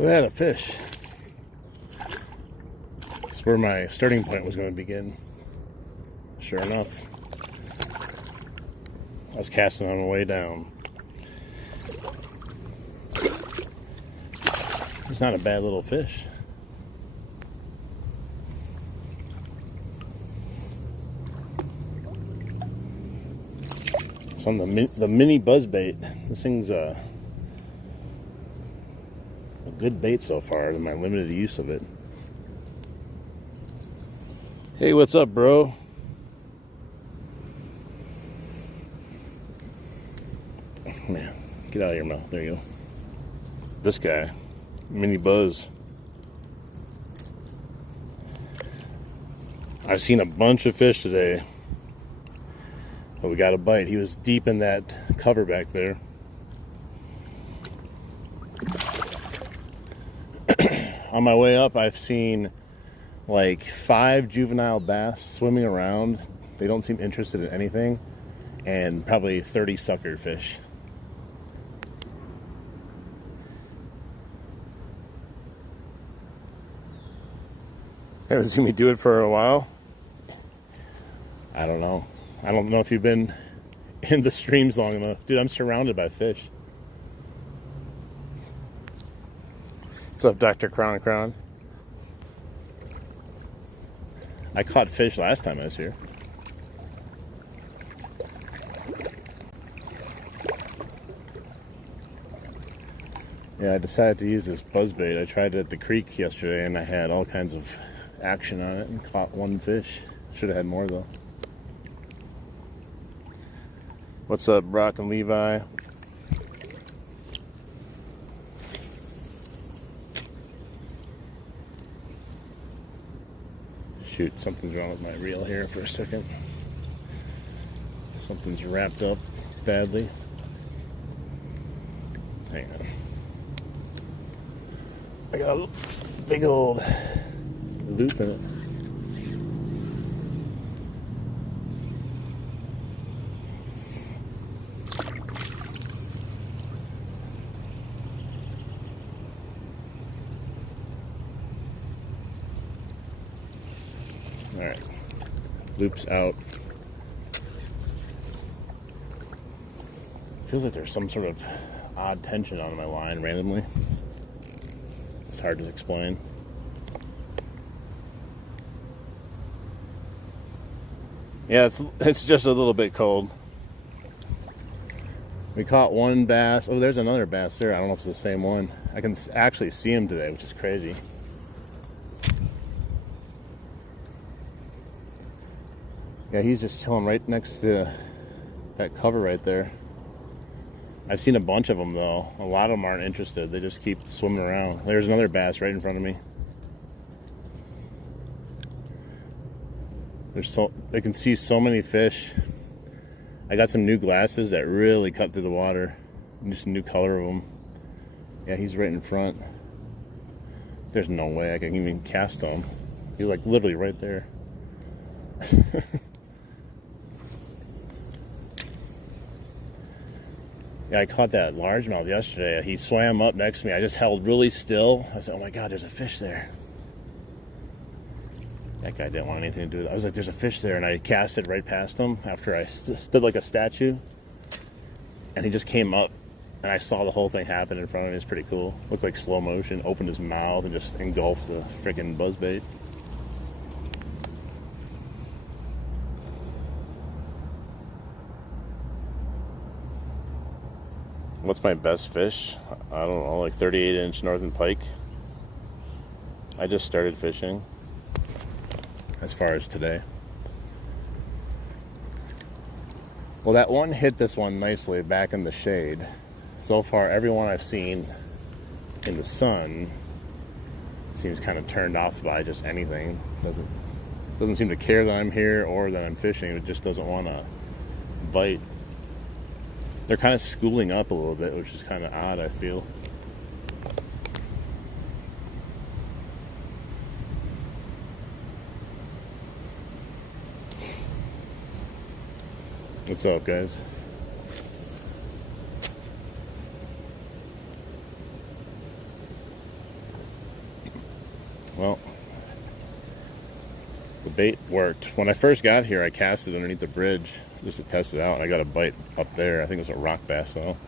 Look at that, a fish. That's where my starting point was going to begin. Sure enough. I was casting on the way down. It's not a bad little fish. It's on the mini buzzbait. This thing's a good bait so far in my limited use of it. Hey, what's up, bro? Man, get out of your mouth. There you go. This guy, mini buzz. I've seen a bunch of fish today, but we got a bite. He was deep in that cover back there. On my way up, I've seen like 5 juvenile bass swimming around. They don't seem interested in anything, and probably 30 sucker fish. Haven't seen me do it for a while. I don't know. I don't know if you've been in the streams long enough. Dude, I'm surrounded by fish. What's up, Dr. Crown? I caught fish last time I was here. Yeah, I decided to use this buzzbait. I tried it at the creek yesterday and I had all kinds of action on it and caught one fish. Should have had more though. What's up, Brock and Levi? Shoot, something's wrong with my reel here for a second. Something's wrapped up badly. Hang on. I got a big old loop in it. All right, loops out. Feels like there's some sort of odd tension on my line randomly. It's hard to explain. Yeah, it's just a little bit cold. We caught one bass. Oh, there's another bass there. I don't know if it's the same one. I can actually see him today, which is crazy. Yeah, he's just chilling right next to that cover right there. I've seen a bunch of them though. A lot of them aren't interested. They just keep swimming around. There's another bass right in front of me. They can see so many fish. I got some new glasses that really cut through the water. Just a new color of them. Yeah, he's right in front. There's no way I can even cast him. He's like literally right there. Yeah, I caught that largemouth yesterday. He swam up next to me. I just held really still. I said, oh my God, there's a fish there. That guy didn't want anything to do with it. I was like, there's a fish there. And I cast it right past him after I stood like a statue. And he just came up. And I saw the whole thing happen in front of me. It's pretty cool. Looked like slow motion. Opened his mouth and just engulfed the freaking buzzbait. What's my best fish? I don't know, like 38-inch northern pike. I just started fishing as far as today. Well, that one hit this one nicely back in the shade. So far, everyone I've seen in the sun seems kind of turned off by just anything. Doesn't seem to care that I'm here or that I'm fishing. It just doesn't want to bite. They're kind of schooling up a little bit, which is kind of odd, I feel. What's up, guys? bait worked. When I first got here, I cast it underneath the bridge just to test it out, and I got a bite up there. I think it was a rock bass though,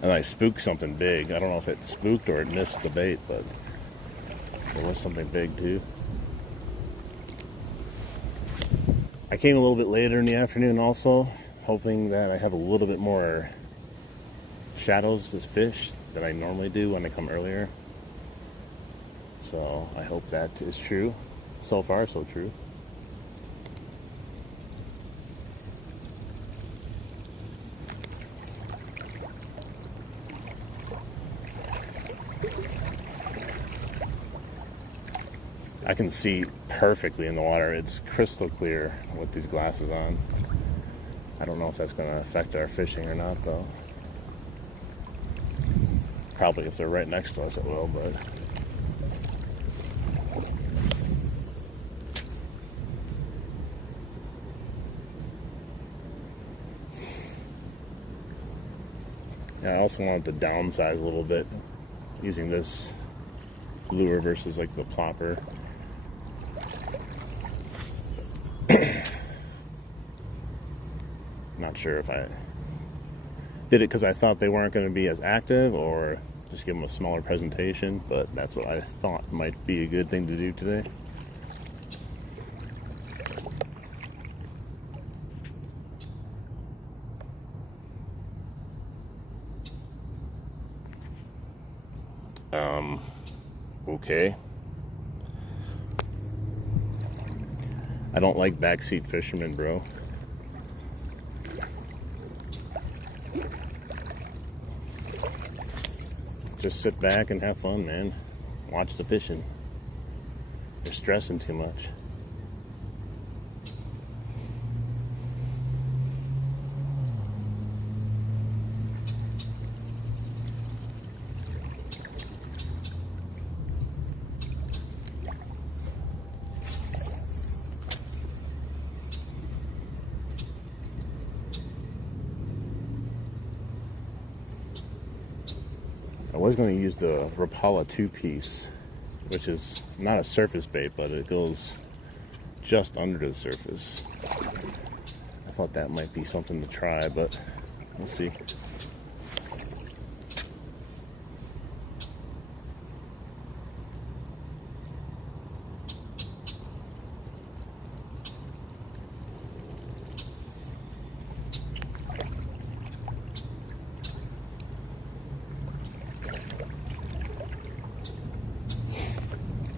and I spooked something big. I don't know if it spooked or it missed the bait, but it was something big too. I came a little bit later in the afternoon also, hoping that I have a little bit more shadows to fish than I normally do when I come earlier. So I hope that is true. So far, so true. I can see perfectly in the water. It's crystal clear with these glasses on. I don't know if that's going to affect our fishing or not, though. Probably if they're right next to us, it will, but... Yeah, I also wanted to downsize a little bit using this lure versus like the plopper. Not sure if I did it because I thought they weren't going to be as active or just give them a smaller presentation, but that's what I thought might be a good thing to do today. Okay. I don't like backseat fishermen, bro. Just sit back and have fun, man. Watch the fishing. You're stressing too much. I was going to use the Rapala 2-piece, which is not a surface bait, but it goes just under the surface. I thought that might be something to try, but we'll see.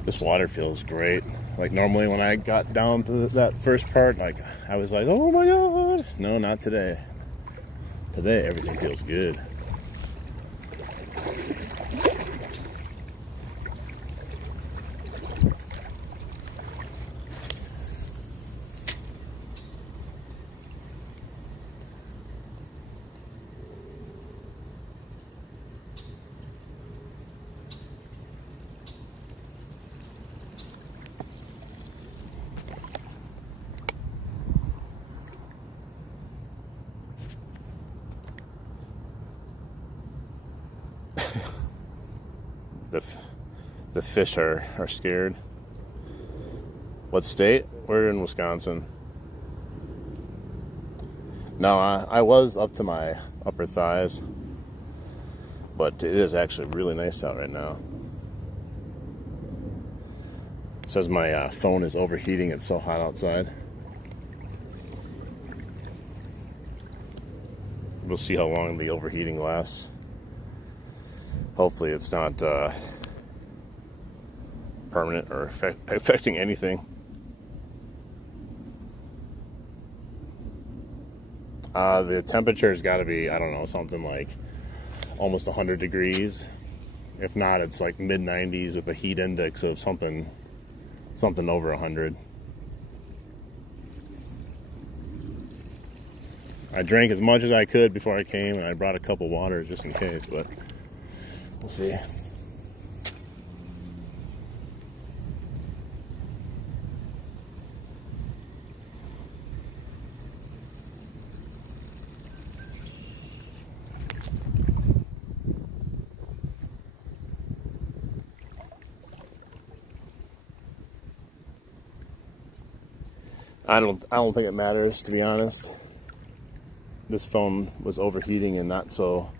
This water feels great. Like normally when I got down to that first part, like I was like, oh my God. No, not today. Today everything feels good. The fish are scared. What state? We're in Wisconsin. No, I was up to my upper thighs, but it is actually really nice out right now. It says my phone is overheating. It's so hot outside. We'll see how long the overheating lasts. Hopefully it's not permanent or affecting anything. The temperature's got to be, I don't know, something like almost 100 degrees. If not, it's like mid-90s with a heat index of something over 100. I drank as much as I could before I came, and I brought a couple waters just in case, but we'll see. I don't think it matters, to be honest. This phone was overheating and not so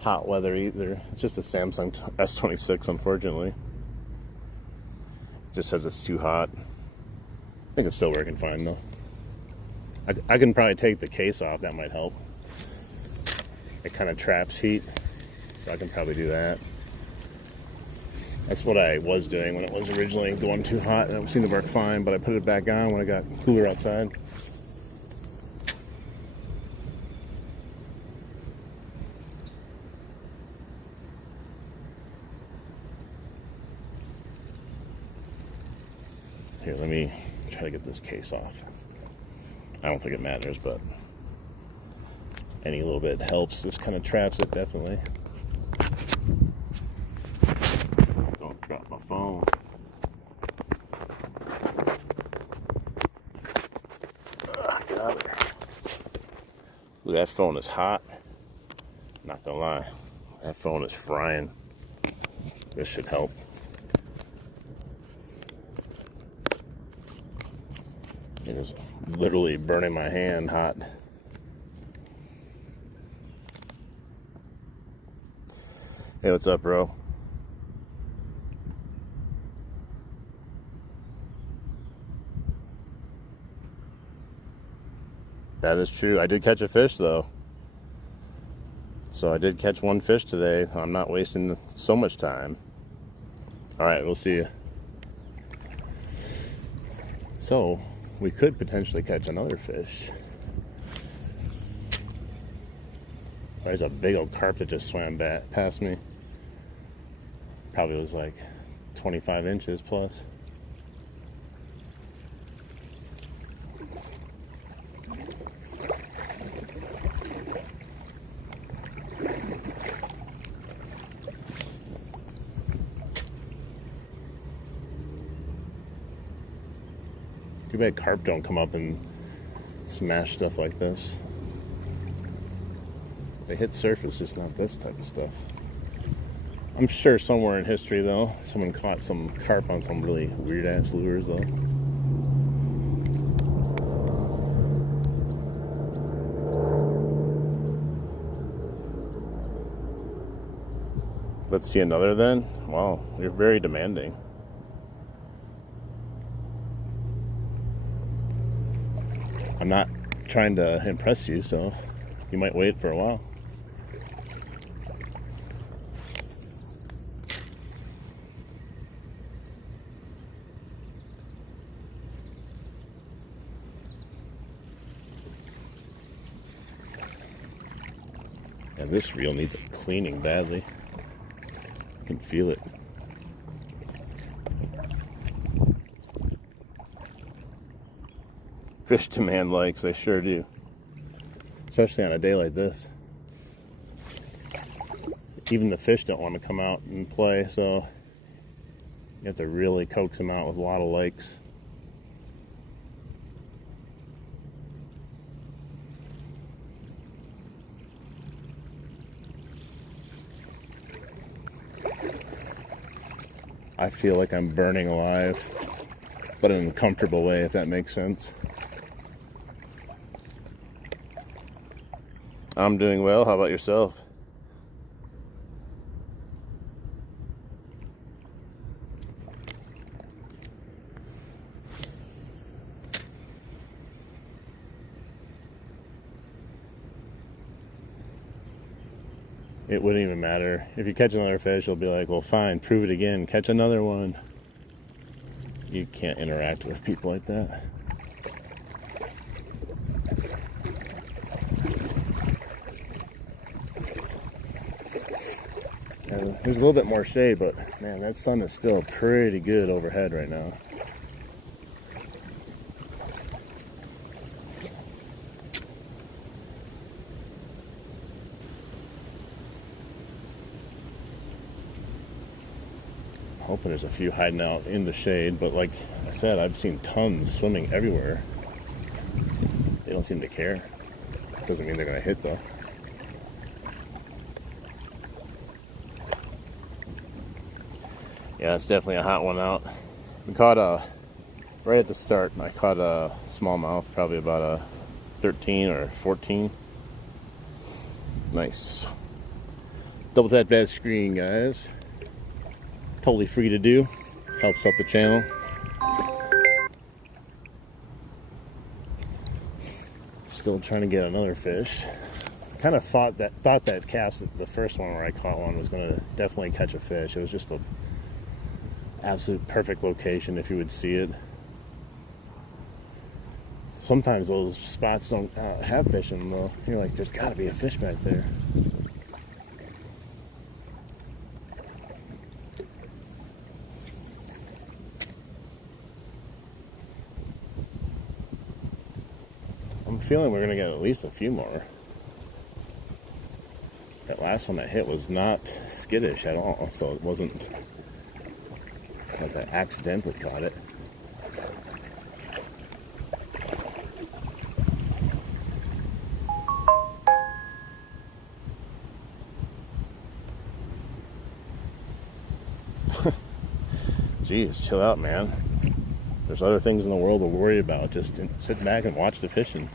hot weather either. It's just a Samsung S26, unfortunately. It just says it's too hot. I think it's still working fine though. I can probably take the case off, that might help. It kind of traps heat, so I can probably do that. That's what I was doing when it was originally going too hot, and it seemed to work fine, but I put it back on when it got cooler outside. Here, let me try to get this case off. I don't think it matters, but any little bit helps. This kind of traps it, definitely. Don't drop my phone. Get out of there. Look, that phone is hot. Not gonna lie, that phone is frying. This should help. It is literally burning my hand hot. Hey, what's up, bro? That is true. I did catch a fish, though. So I did catch one fish today. I'm not wasting so much time. All right, we'll see you. So we could potentially catch another fish. There's a big old carp that just swam back past me. Probably was like 25 inches plus. Too bad carp don't come up and smash stuff like this. They hit surface, just not this type of stuff. I'm sure somewhere in history, though, someone caught some carp on some really weird-ass lures, though. Let's see another then. Wow, you're very demanding. I'm not trying to impress you, so you might wait for a while. And this reel needs a cleaning badly. I can feel it. Fish demand likes, they sure do. Especially on a day like this. Even the fish don't want to come out and play, so you have to really coax them out with a lot of likes. I feel like I'm burning alive, but in a comfortable way, if that makes sense. I'm doing well. How about yourself? It wouldn't even matter. If you catch another fish, you'll be like, well, fine, prove it again. Catch another one. You can't interact with people like that. And there's a little bit more shade, but man, that sun is still pretty good overhead right now. Hoping there's a few hiding out in the shade, but like I said, I've seen tons swimming everywhere. They don't seem to care. Doesn't mean they're gonna hit though. Yeah, it's definitely a hot one out. We caught a right at the start, I caught a smallmouth, probably about a 13 or 14. Nice. Double tap that screen, guys. Totally free to do. Helps out the channel. Still trying to get another fish. Kind of thought that cast, the first one where I caught one, was going to definitely catch a fish. It was just a absolute perfect location if you would see it. Sometimes those spots don't have fish in them though. You're like, there's got to be a fish back there. I'm feeling we're going to get at least a few more. That last one that hit was not skittish at all, so it wasn't like I accidentally caught it. Jeez, chill out, man. There's other things in the world to worry about. Just sit back and watch the fishing.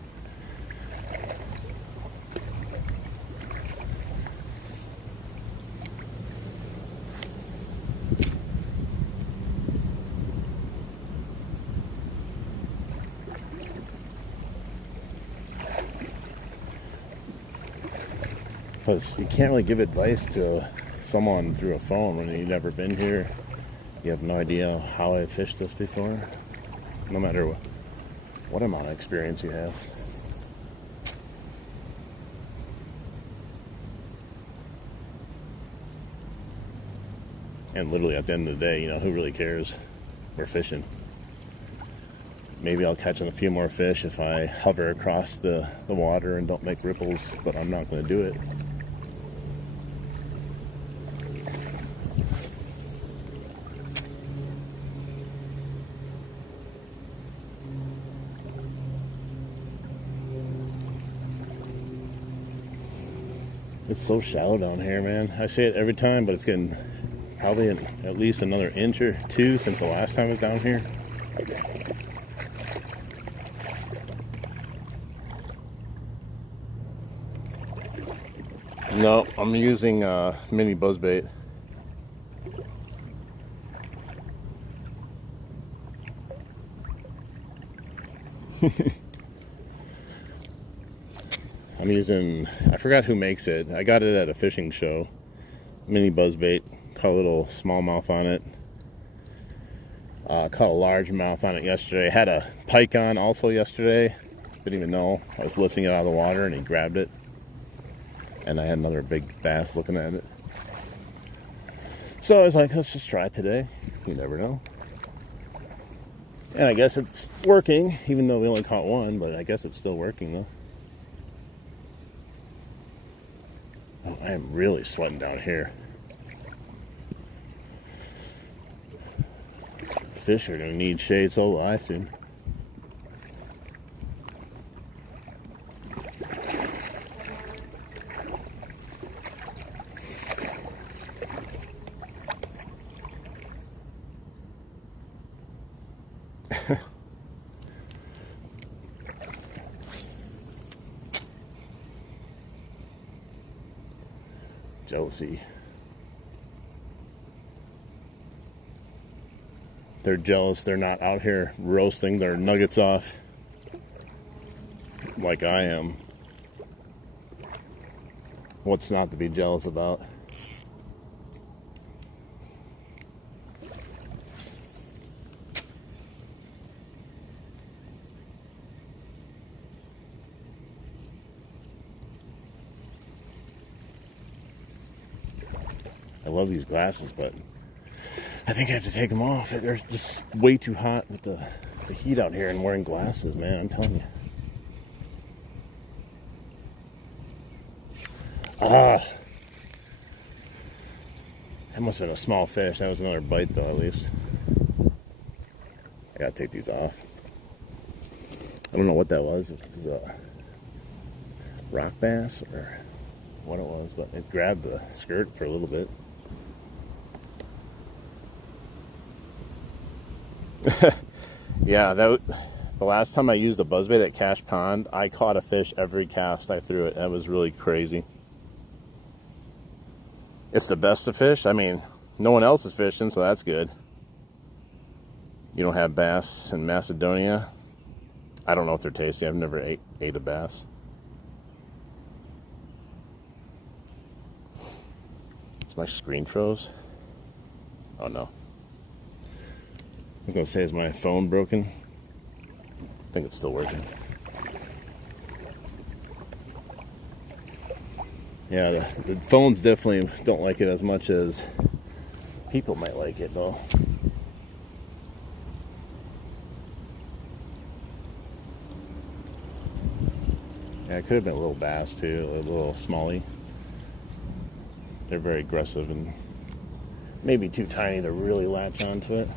Because you can't really give advice to someone through a phone when you've never been here. You have no idea how I fished this before, no matter what amount of experience you have. And literally at the end of the day, you know, who really cares? We're fishing. Maybe I'll catch a few more fish if I hover across the water and don't make ripples, but I'm not going to do it. It's so shallow down here, man. I say it every time, but it's getting probably at least another inch or two since the last time I was down here. No, I'm using mini buzzbait. I'm using, I forgot who makes it. I got it at a fishing show. Mini buzzbait. Caught a little smallmouth on it. Caught a largemouth on it yesterday. Had a pike on also yesterday. Didn't even know. I was lifting it out of the water and he grabbed it. And I had another big bass looking at it. So I was like, let's just try it today. You never know. And I guess it's working, even though we only caught one, but I guess it's still working though. Oh, I am really sweating down here. Fish are going to need shade so will I soon. Jealousy. They're jealous they're not out here roasting their nuggets off like I am. What's not to be jealous about? I love these glasses, but I think I have to take them off. They're just way too hot with the heat out here and wearing glasses, man. I'm telling you. That must have been a small fish. That was another bite, though, at least. I gotta take these off. I don't know what that was. If it was a rock bass or what it was, but it grabbed the skirt for a little bit. Yeah, the last time I used a buzzbait at Cache Pond, I caught a fish every cast I threw it. That was really crazy. It's the best to fish. I mean, no one else is fishing, so that's good. You don't have bass in Macedonia. I don't know if they're tasty. I've never ate a bass. Is my screen froze? Oh no. I was gonna say, is my phone broken? I think it's still working. Yeah, the phones definitely don't like it as much as people might like it though. Yeah, it could have been a little bass too, a little smallie. They're very aggressive and maybe too tiny to really latch onto it.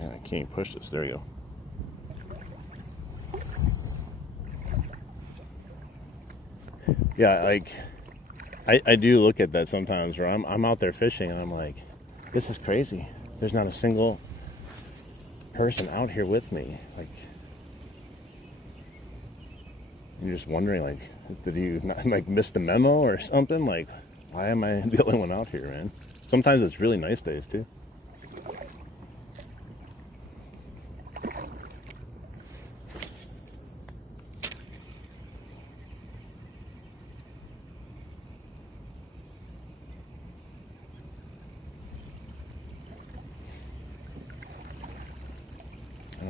Yeah, I can't push this. There you go. Yeah, like I do look at that sometimes where I'm out there fishing and I'm like, this is crazy. There's not a single person out here with me. Like, you're just wondering, like, did you not, like, miss the memo or something? Like, why am I the only one out here, man? Sometimes it's really nice days too.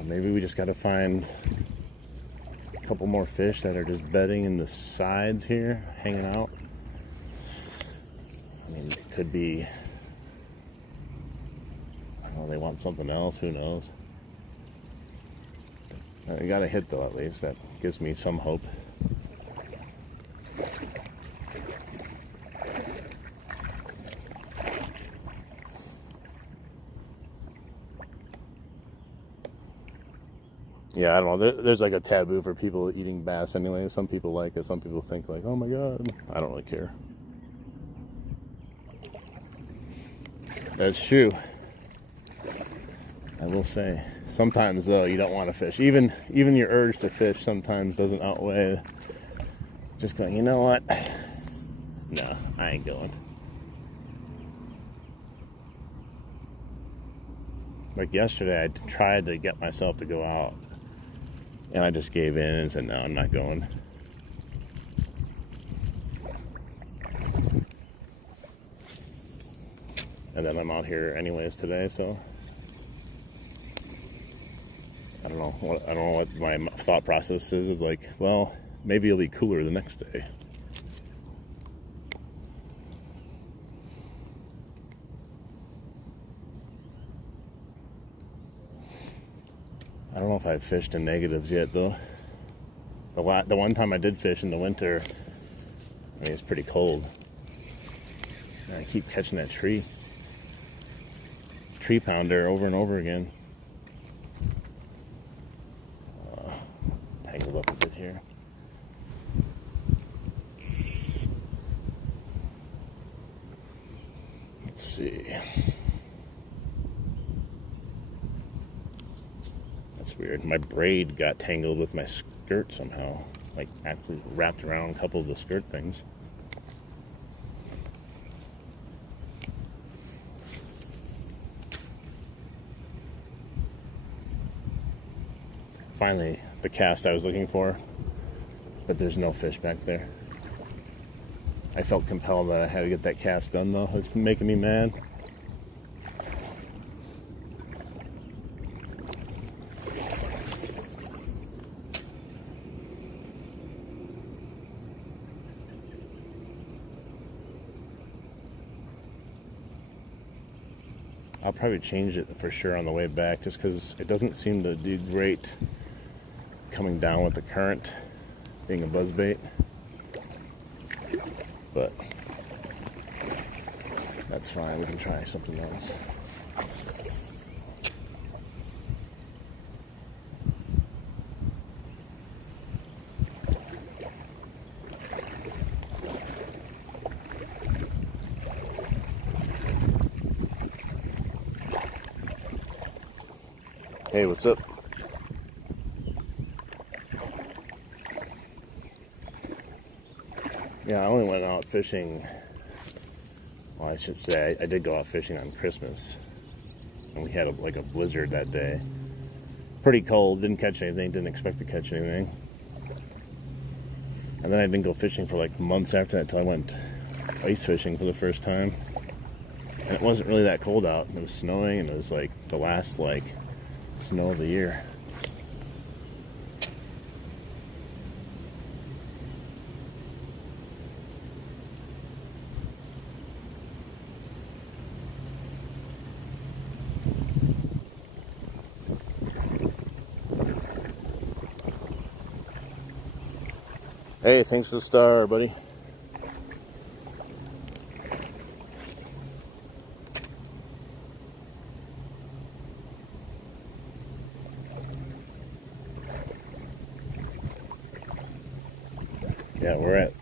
Maybe we just got to find a couple more fish that are just bedding in the sides here, hanging out. I mean, it could be, I don't know, they want something else, who knows. I got a hit though, at least. That gives me some hope. Yeah, I don't know. There's like a taboo for people eating bass anyway. Some people like it. Some people think like, oh my god. I don't really care. That's true. I will say. Sometimes though, you don't want to fish. Even your urge to fish sometimes doesn't outweigh just going, you know what? No, I ain't going. Like yesterday, I tried to get myself to go out. And I just gave in and said, no, I'm not going. And then I'm out here anyways today, so I don't know what my thought process is. It's like, well, maybe it'll be cooler the next day. I don't know if I've fished in negatives yet, though. The one time I did fish in the winter, I mean, it's pretty cold. And I keep catching that tree pounder over and over again. Tangled up a bit here. Let's see. That's weird. My braid got tangled with my skirt somehow. Like, actually wrapped around a couple of the skirt things. Finally, the cast I was looking for, but there's no fish back there. I felt compelled that I had to get that cast done, though. It's making me mad. I'll probably change it for sure on the way back, just because it doesn't seem to do great coming down with the current, being a buzzbait. But that's fine, we can try something else. Hey, what's up? Yeah, I only went out fishing. Well, I should say I did go out fishing on Christmas, and we had like a blizzard that day. Pretty cold. Didn't catch anything. Didn't expect to catch anything. And then I didn't go fishing for like months after that until I went ice fishing for the first time. And it wasn't really that cold out. It was snowing, and it was like the last like snow of the year. Hey, thanks for the star, buddy. Yeah, we're at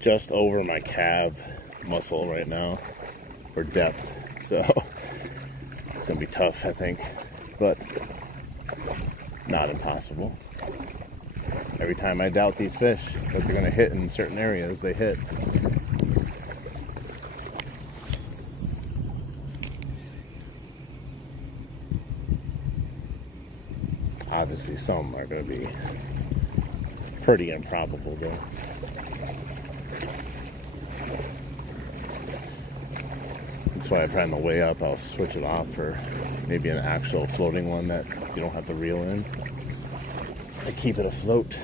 just over my calf muscle right now for depth, so it's gonna be tough, I think, but not impossible. Every time I doubt these fish that they're gonna hit in certain areas, they hit. Obviously, some are gonna be pretty improbable, though. That's why I plan the way up. I'll switch it off for maybe an actual floating one that you don't have to reel in to keep it afloat.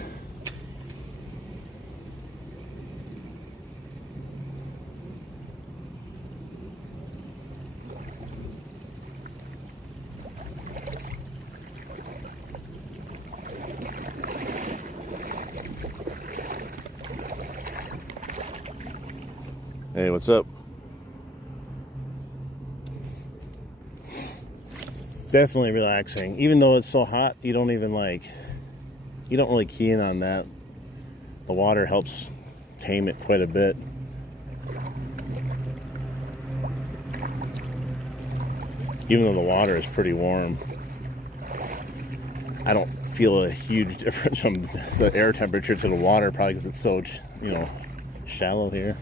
Hey, what's up? Definitely relaxing. Even though it's so hot, you don't really key in on that. The water helps tame it quite a bit. Even though the water is pretty warm, I don't feel a huge difference from the air temperature to the water, probably because it's so, shallow here.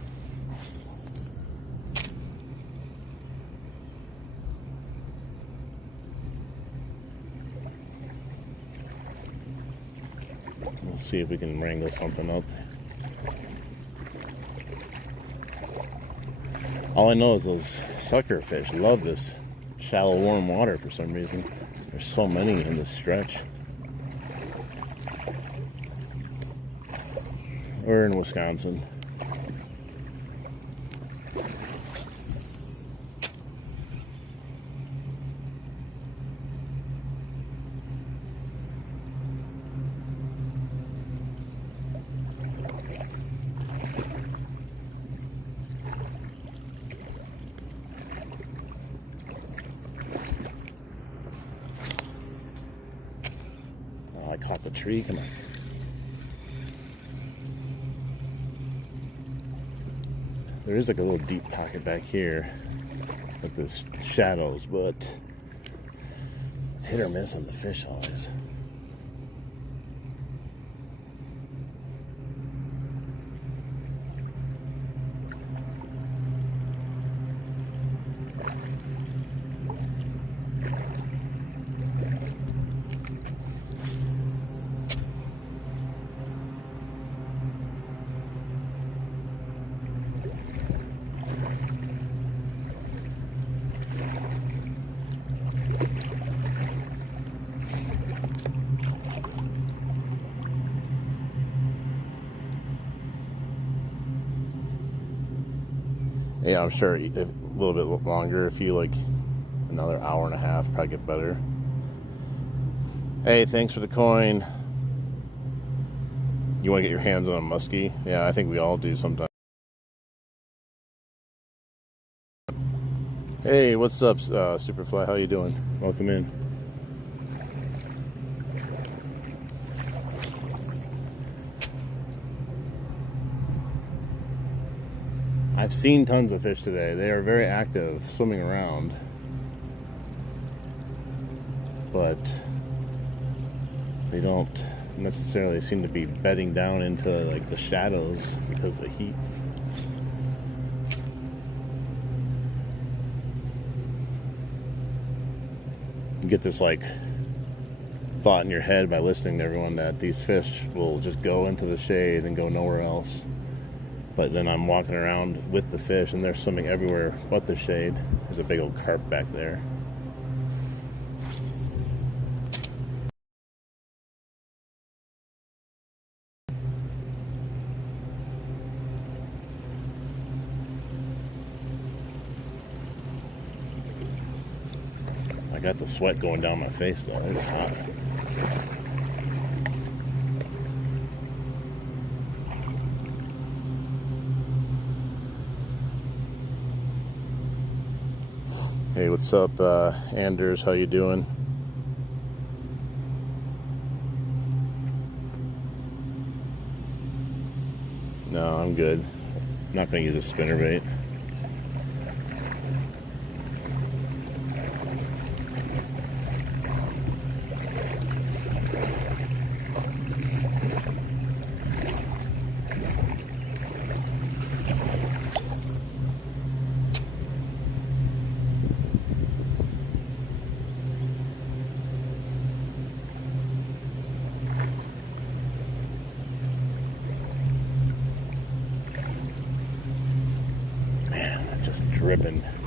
We'll see if we can wrangle something up. All I know is those sucker fish love this shallow, warm water for some reason. There's so many in this stretch. We're in Wisconsin. Oh, I caught the tree. Come on. There is like a little deep pocket back here with the shadows, but it's hit or miss on the fish always. Yeah, I'm sure a little bit longer. If you like another hour and a half, probably get better. Hey, thanks for the coin. You want to get your hands on a muskie? Yeah, I think we all do sometimes. Hey, what's up, Superfly? How you doing? Welcome in. I've seen tons of fish today. They are very active, swimming around. But they don't necessarily seem to be bedding down into like the shadows because of the heat. You get this like thought in your head by listening to everyone that these fish will just go into the shade and go nowhere else. But then I'm walking around with the fish and they're swimming everywhere but the shade. There's a big old carp back there. I got the sweat going down my face though. It's hot. Hey, what's up, Anders? How you doing? No, I'm good. I'm not going to use a spinnerbait.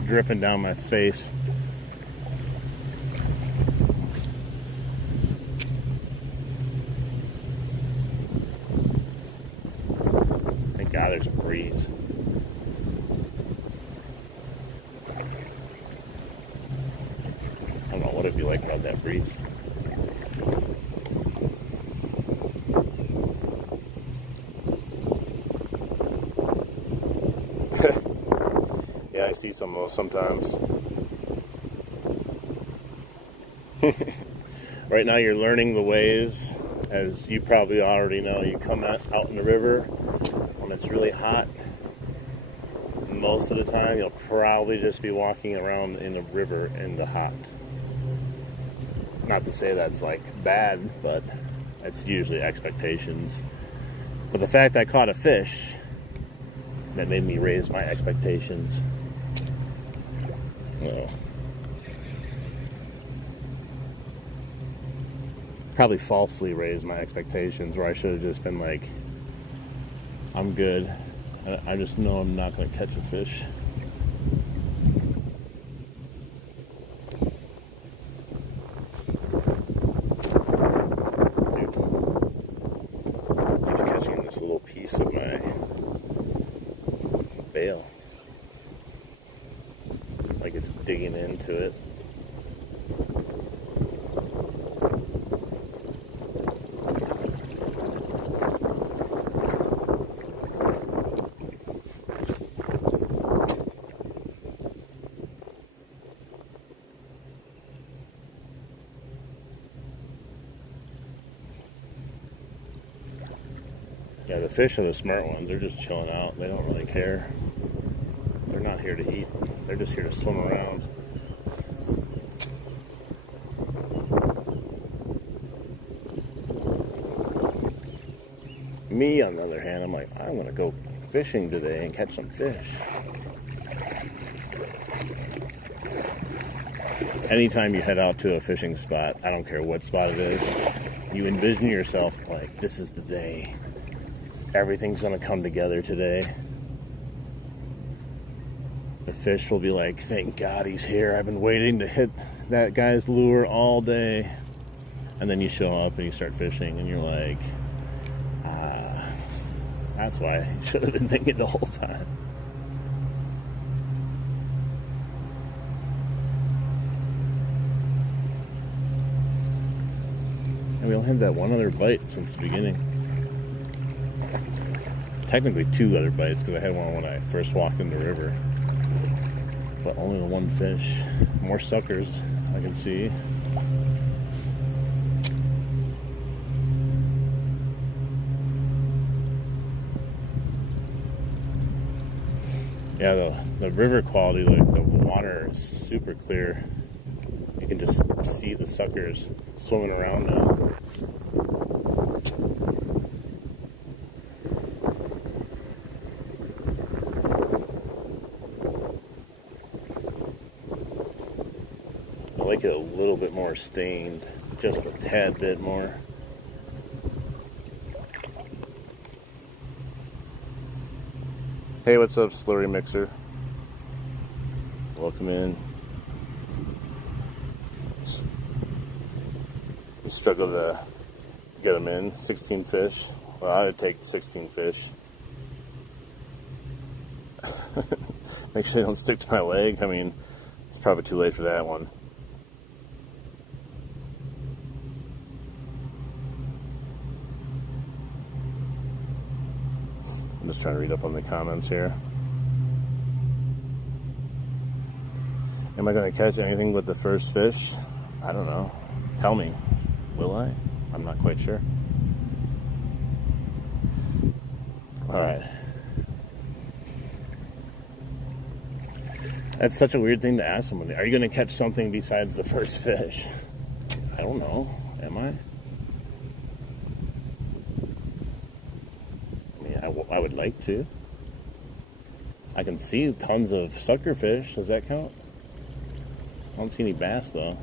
Dripping down my face. Thank God there's a breeze. I don't know what it'd be like without that breeze. Yeah, I see some of those sometimes. Right now you're learning the ways, as you probably already know. You come out in the river when it's really hot. Most of the time you'll probably just be walking around in the river in the hot. Not to say that's like bad, but it's usually expectations. But the fact I caught a fish, that made me raise my expectations. Probably falsely raised my expectations, where I should have just been like, I'm good. I just know I'm not going to catch a fish. Dude, just catching this little piece of my bail. Like it's digging into it. Yeah, the fish are the smart ones. They're just chilling out. They don't really care. They're not here to eat. They're just here to swim around. Me, on the other hand, I'm like, I'm going to go fishing today and catch some fish. Anytime you head out to a fishing spot, I don't care what spot it is, you envision yourself like, this is the day. Everything's going to come together today. The fish will be like, thank God he's here. I've been waiting to hit that guy's lure all day. And then you show up and you start fishing and you're like, that's why I should have been thinking the whole time. And we only had that one other bite since the beginning. Technically 2 other bites, because I had one when I first walked in the river. But only the one fish. More suckers I can see. Yeah, the river quality, like the water is super clear. You can just see the suckers swimming around now. I like it a little bit more stained, just a tad bit more. Hey, what's up, Slurry Mixer? Welcome in. We struggle to get them in. 16 fish. Well, I would take 16 fish. Make sure they don't stick to my leg. I mean, it's probably too late for that one. I'm just trying to read up on the comments here. Am I going to catch anything with the first fish? I don't know. Tell me. Will I? I'm not quite sure. Alright. That's such a weird thing to ask somebody. Are you going to catch something besides the first fish? I don't know. Am I? I mean, I would like to. I can see tons of sucker fish. Does that count? I don't see any bass, though.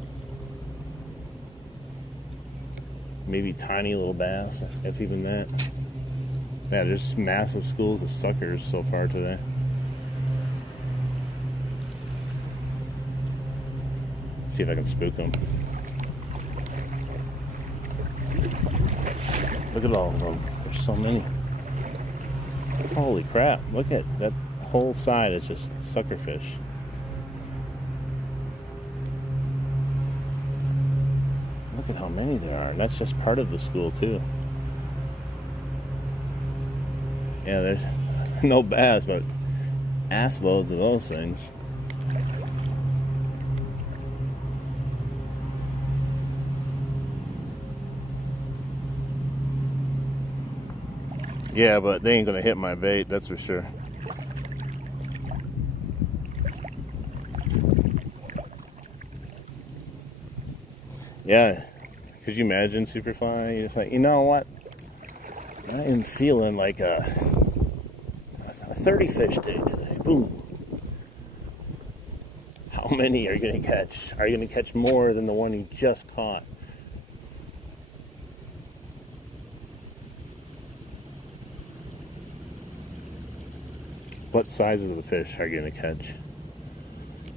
Maybe tiny little bass, if even that. Yeah, there's massive schools of suckers so far today. Let's see if I can spook them. Look at all of them. There's so many. Holy crap. Look at that whole side is just sucker fish. Look at how many there are. And that's just part of the school, too. Yeah, there's no bass, but ass loads of those things. Yeah, but they ain't gonna hit my bait, that's for sure. Yeah, could you imagine, Superfly? You're just like, you know what? I am feeling like a 30 fish day today. Boom. How many are you gonna catch? Are you gonna catch more than the one you just caught? What sizes of the fish are you going to catch?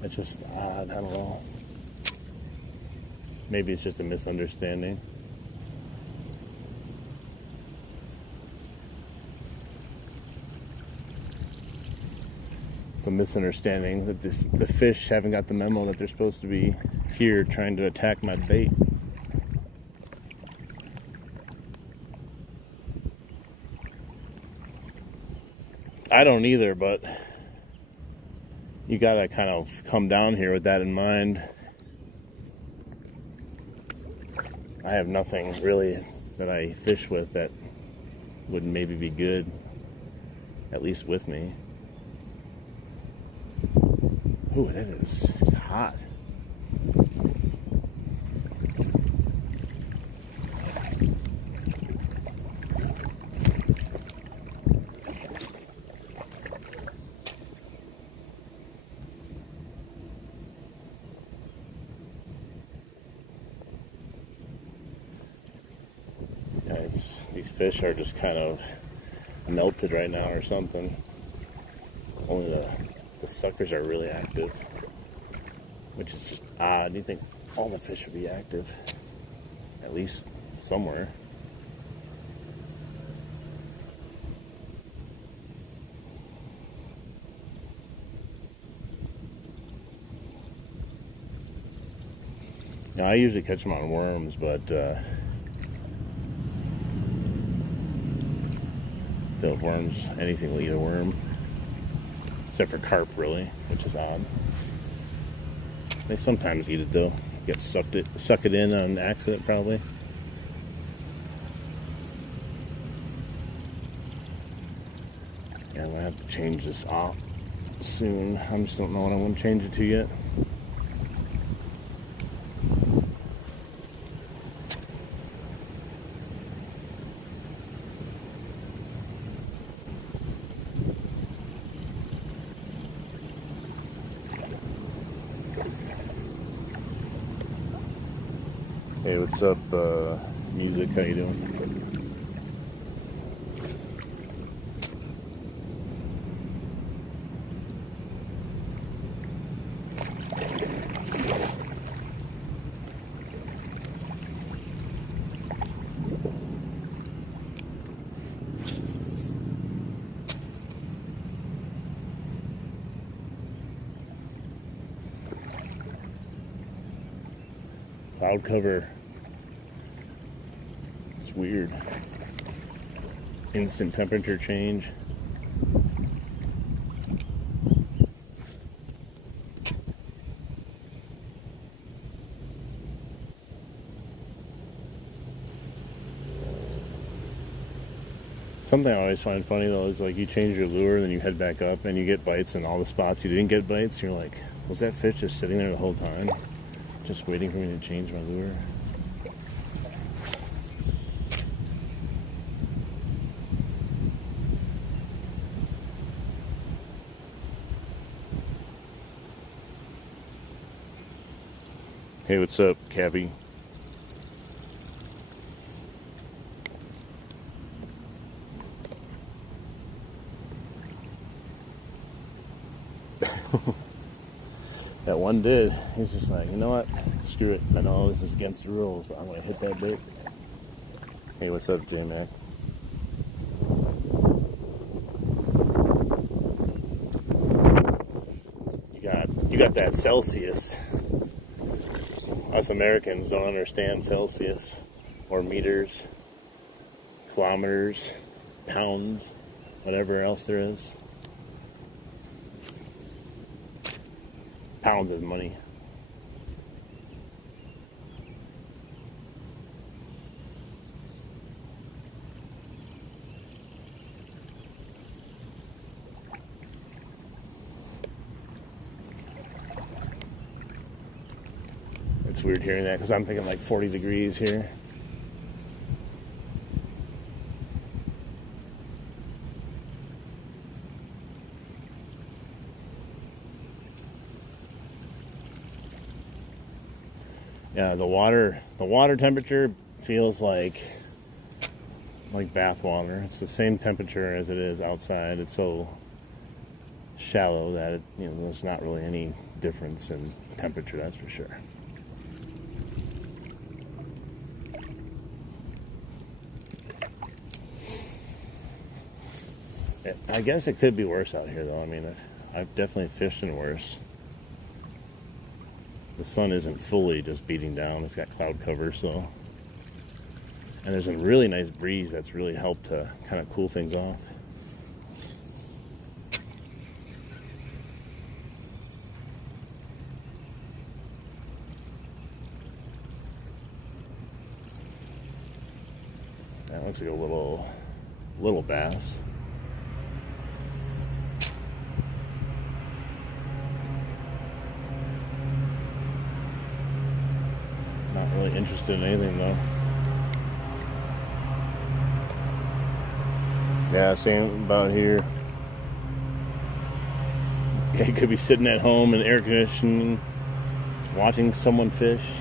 It's just odd. I don't know. Maybe it's just a misunderstanding. It's a misunderstanding that the fish haven't got the memo that they're supposed to be here trying to attack my bait. I don't either, but you gotta kind of come down here with that in mind. I have nothing really that I fish with that would maybe be good, at least with me. Ooh, that is just hot. These fish are just kind of melted right now or something. Only the suckers are really active, which is just odd. You think all the fish would be active, at least somewhere. Now, I usually catch them on worms, but the worms, anything will eat a worm, except for carp, really, which is odd. They sometimes eat it though. Suck it in on accident, probably. Yeah, I'm gonna have to change this off soon. I just don't know what I'm gonna change it to yet. what's up, music? How you doing? Cloud cover. It's weird. Instant temperature change. Something I always find funny though is like you change your lure and then you head back up and you get bites in all the spots you didn't get bites. You're like, was that fish just sitting there the whole time? Just waiting for me to change my lure? Hey, what's up, Cabby? That one did. He's just like, you know what? Screw it. I know this is against the rules, but I'm going to hit that bait. Hey, what's up, J-Mac? You got that Celsius. Us Americans don't understand Celsius or meters, kilometers, pounds, whatever else there is. Pounds is money. It's weird hearing that because I'm thinking like 40 degrees here. Yeah, the water temperature feels like bath water. It's the same temperature as it is outside. It's so shallow that there's not really any difference in temperature, that's for sure. I guess it could be worse out here though. I mean, I've definitely fished in worse. The sun isn't fully just beating down. It's got cloud cover, so. And there's a really nice breeze that's really helped to kind of cool things off. That looks like a little bass. Not really interested in anything though. Yeah, same about here. Yeah, you could be sitting at home in air conditioning, watching someone fish.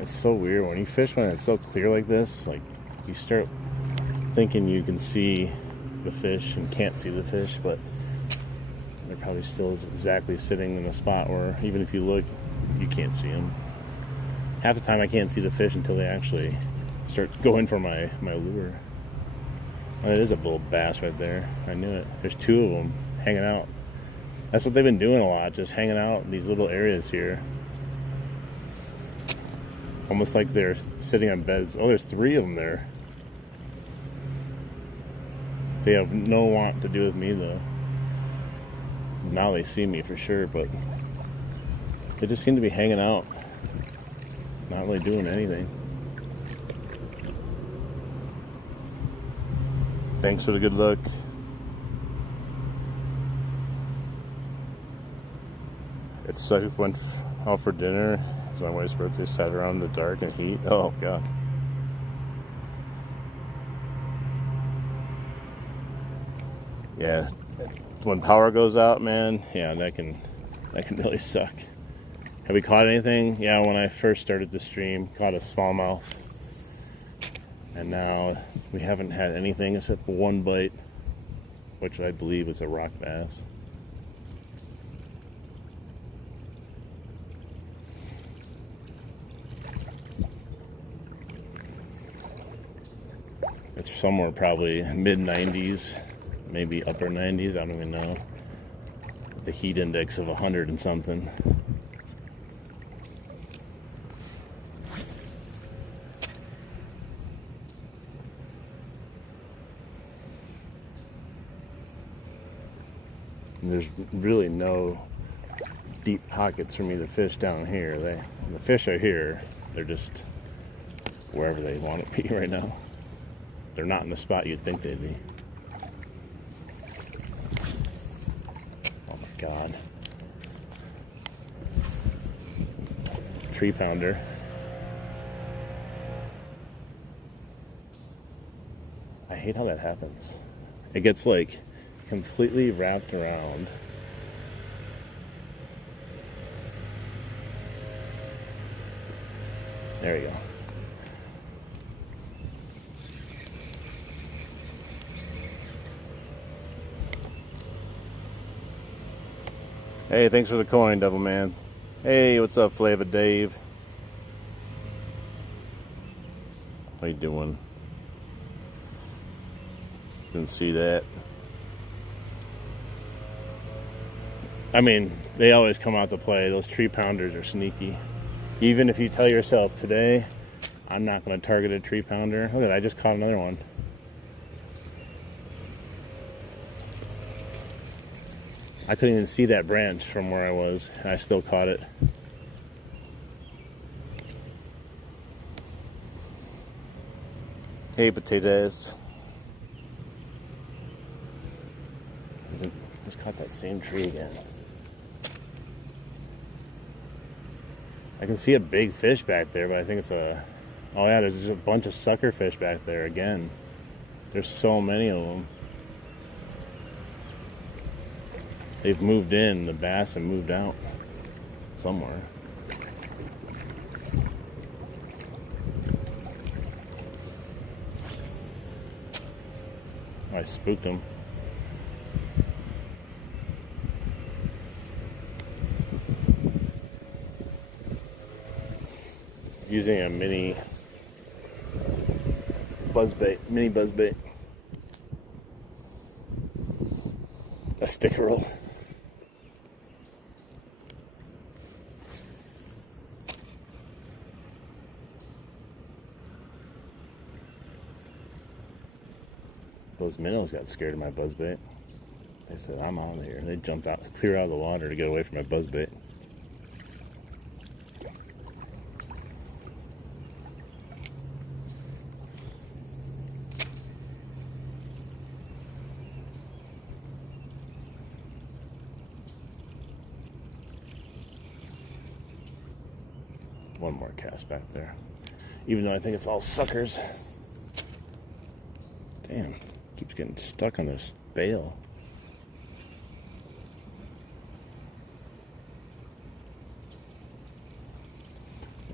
It's so weird when you fish when it's so clear like this. Like you start thinking you can see the fish and can't see the fish, but they're probably still exactly sitting in a spot where even if you look, you can't see them. Half the time I can't see the fish until they actually start going for my lure. Oh, it is a little bass right there. I knew it. There's two of them hanging out. That's what they've been doing a lot, just hanging out in these little areas here. Almost like they're sitting on beds. Oh, there's three of them there. They have no want to do with me though. Now they see me for sure, but they just seem to be hanging out, not really doing anything. Thanks for the good luck. It sucked. Went out for dinner. It's my wife's birthday. Sat around in the dark and heat. Oh god. Yeah, when power goes out, man, yeah, that can really suck. Have we caught anything? Yeah, when I first started the stream, caught a smallmouth. And now we haven't had anything except one bite, which I believe is a rock bass. It's somewhere probably mid-90s, maybe upper 90s, I don't even know. The heat index of 100 and something. And there's really no deep pockets for me to fish down here. The fish are here. They're just wherever they want to be right now. They're not in the spot you'd think they'd be. Oh my God. Tree pounder. I hate how that happens. It gets like completely wrapped around. There we go. Hey, thanks for the coin, Devil Man. Hey, what's up, Flava Dave? How you doing? Didn't see that. I mean, they always come out to play. Those tree pounders are sneaky. Even if you tell yourself, today, I'm not going to target a tree pounder. Look at that, I just caught another one. I couldn't even see that branch from where I was, and I still caught it. Hey, potatoes. Just caught that same tree again. I can see a big fish back there, but I think it's a... Oh yeah, there's just a bunch of sucker fish back there again. There's so many of them. They've moved in, the bass, and moved out somewhere. I spooked them. Using a mini buzzbait, a stick roll. Those minnows got scared of my buzzbait. They said, I'm out of here. They jumped out, clear out of the water to get away from my buzzbait. One more cast back there. Even though I think it's all suckers. Damn, keeps getting stuck on this bale.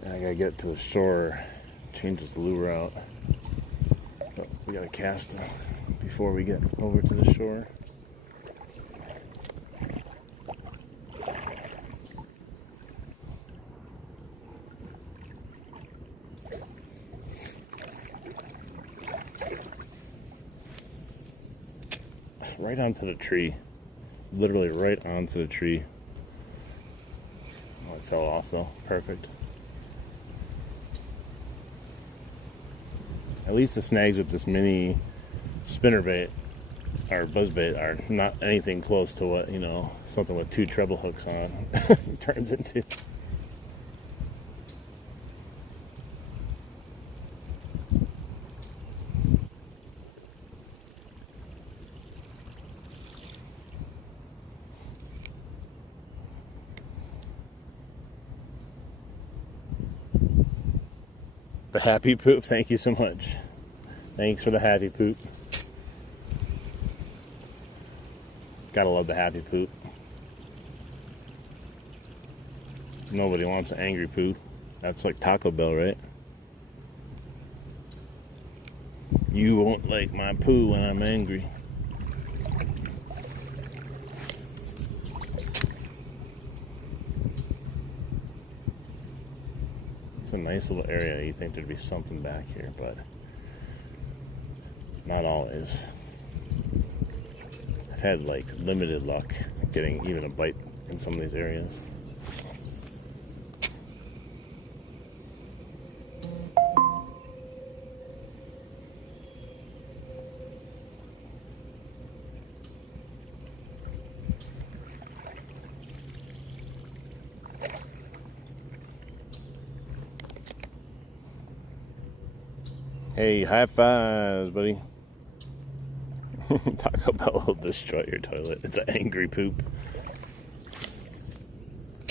I gotta get to the shore, change the lure out. But we gotta cast before we get over to the shore. Right onto the tree. Literally right onto the tree. Oh, it fell off though. Perfect. At least the snags with this mini spinnerbait or buzzbait are not anything close to what, something with 2 treble hooks on turns into. The happy poop, thank you so much. Thanks for the happy poop. Gotta love the happy poop. Nobody wants an angry poo. That's like Taco Bell, right? You won't like my poo when I'm angry. It's a nice little area. You think there'd be something back here, but not always. I've had like limited luck getting even a bite in some of these areas. Hey, high fives, buddy. Taco Bell will destroy your toilet. It's an angry poop.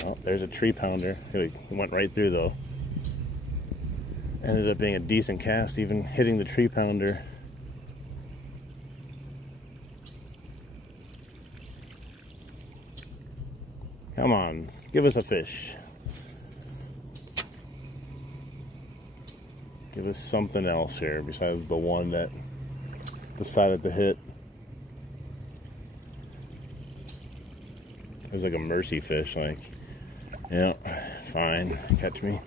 Oh, there's a tree pounder. It went right through, though. Ended up being a decent cast, even hitting the tree pounder. Come on, give us a fish. Give us something else here besides the one that decided to hit. It was like a mercy fish, like, yeah, fine, catch me.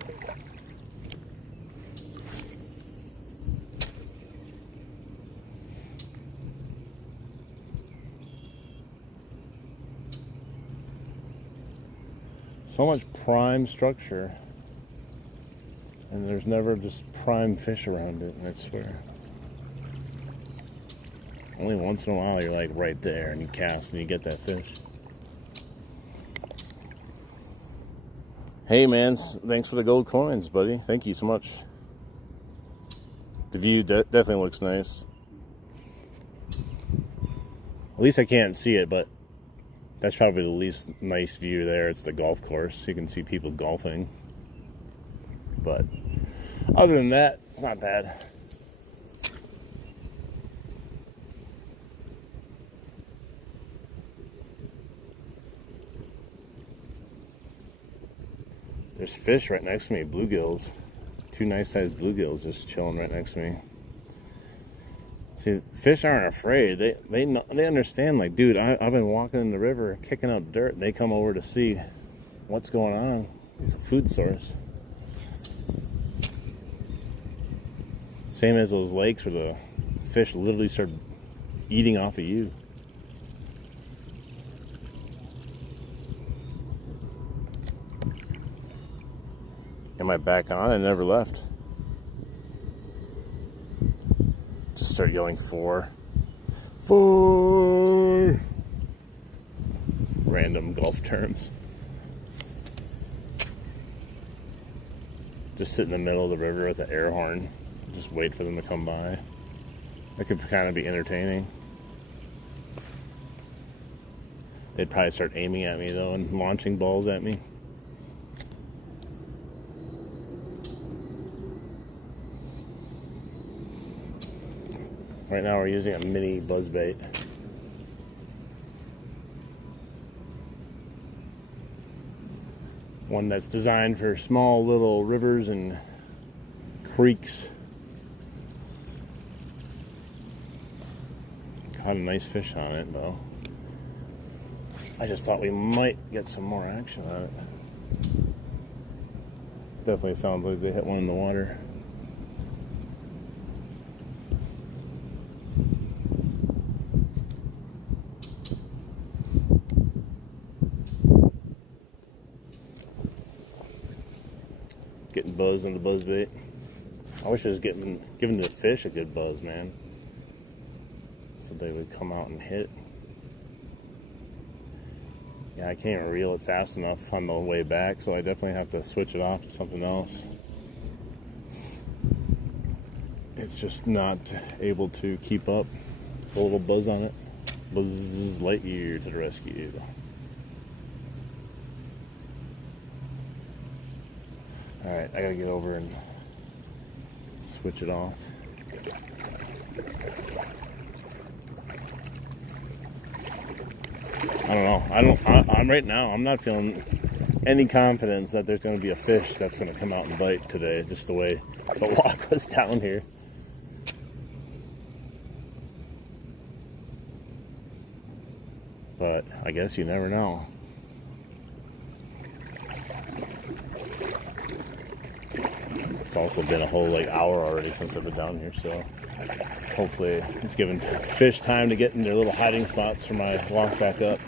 So much prime structure. And there's never just prime fish around it, I swear. Only once in a while you're like right there and you cast and you get that fish. Hey man, thanks for the gold coins, buddy. Thank you so much. The view definitely looks nice. At least I can't see it, but that's probably the least nice view there. It's the golf course. You can see people golfing. But other than that, it's not bad. There's fish right next to me, bluegills. Two nice sized bluegills just chilling right next to me. See, fish aren't afraid. They understand, like, dude, I've been walking in the river, kicking up dirt. They come over to see what's going on. It's a food source. Same as those lakes where the fish literally start eating off of you. Am I back on? I never left. Just start yelling four. Random golf terms. Just sit in the middle of the river with an air horn. Just wait for them to come by. That could kind of be entertaining. They'd probably start aiming at me though and launching balls at me. Right now we're using a mini buzzbait. One that's designed for small little rivers and creeks. Caught a nice fish on it though. I just thought we might get some more action on it. Definitely sounds like they hit one in the water. Getting buzzed on the buzzbait. I wish I was giving the fish a good buzz, man. So they would come out and hit. Yeah, I can't even reel it fast enough on the way back, so I definitely have to switch it off to something else. It's just not able to keep up. A little buzz on it. Buzz Lightyear to the rescue. Alright, I gotta get over and switch it off. I don't know. I'm right now, I'm not feeling any confidence that there's going to be a fish that's going to come out and bite today, just the way the walk was down here. But I guess you never know. It's also been a whole like hour already since I've been down here, so hopefully it's giving fish time to get in their little hiding spots for my walk back up.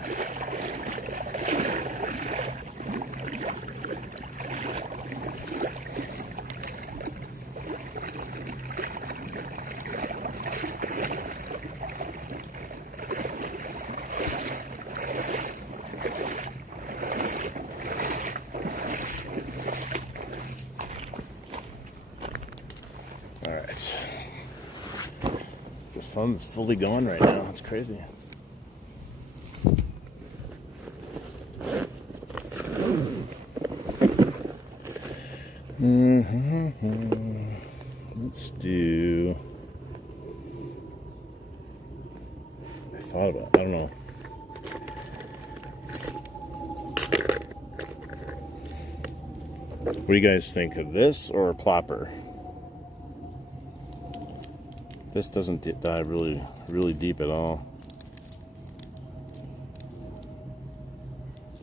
Alright. The sun's fully going right now. It's crazy. Let's do... I thought about it. I don't know. What do you guys think of this or a plopper? This doesn't dive really deep at all.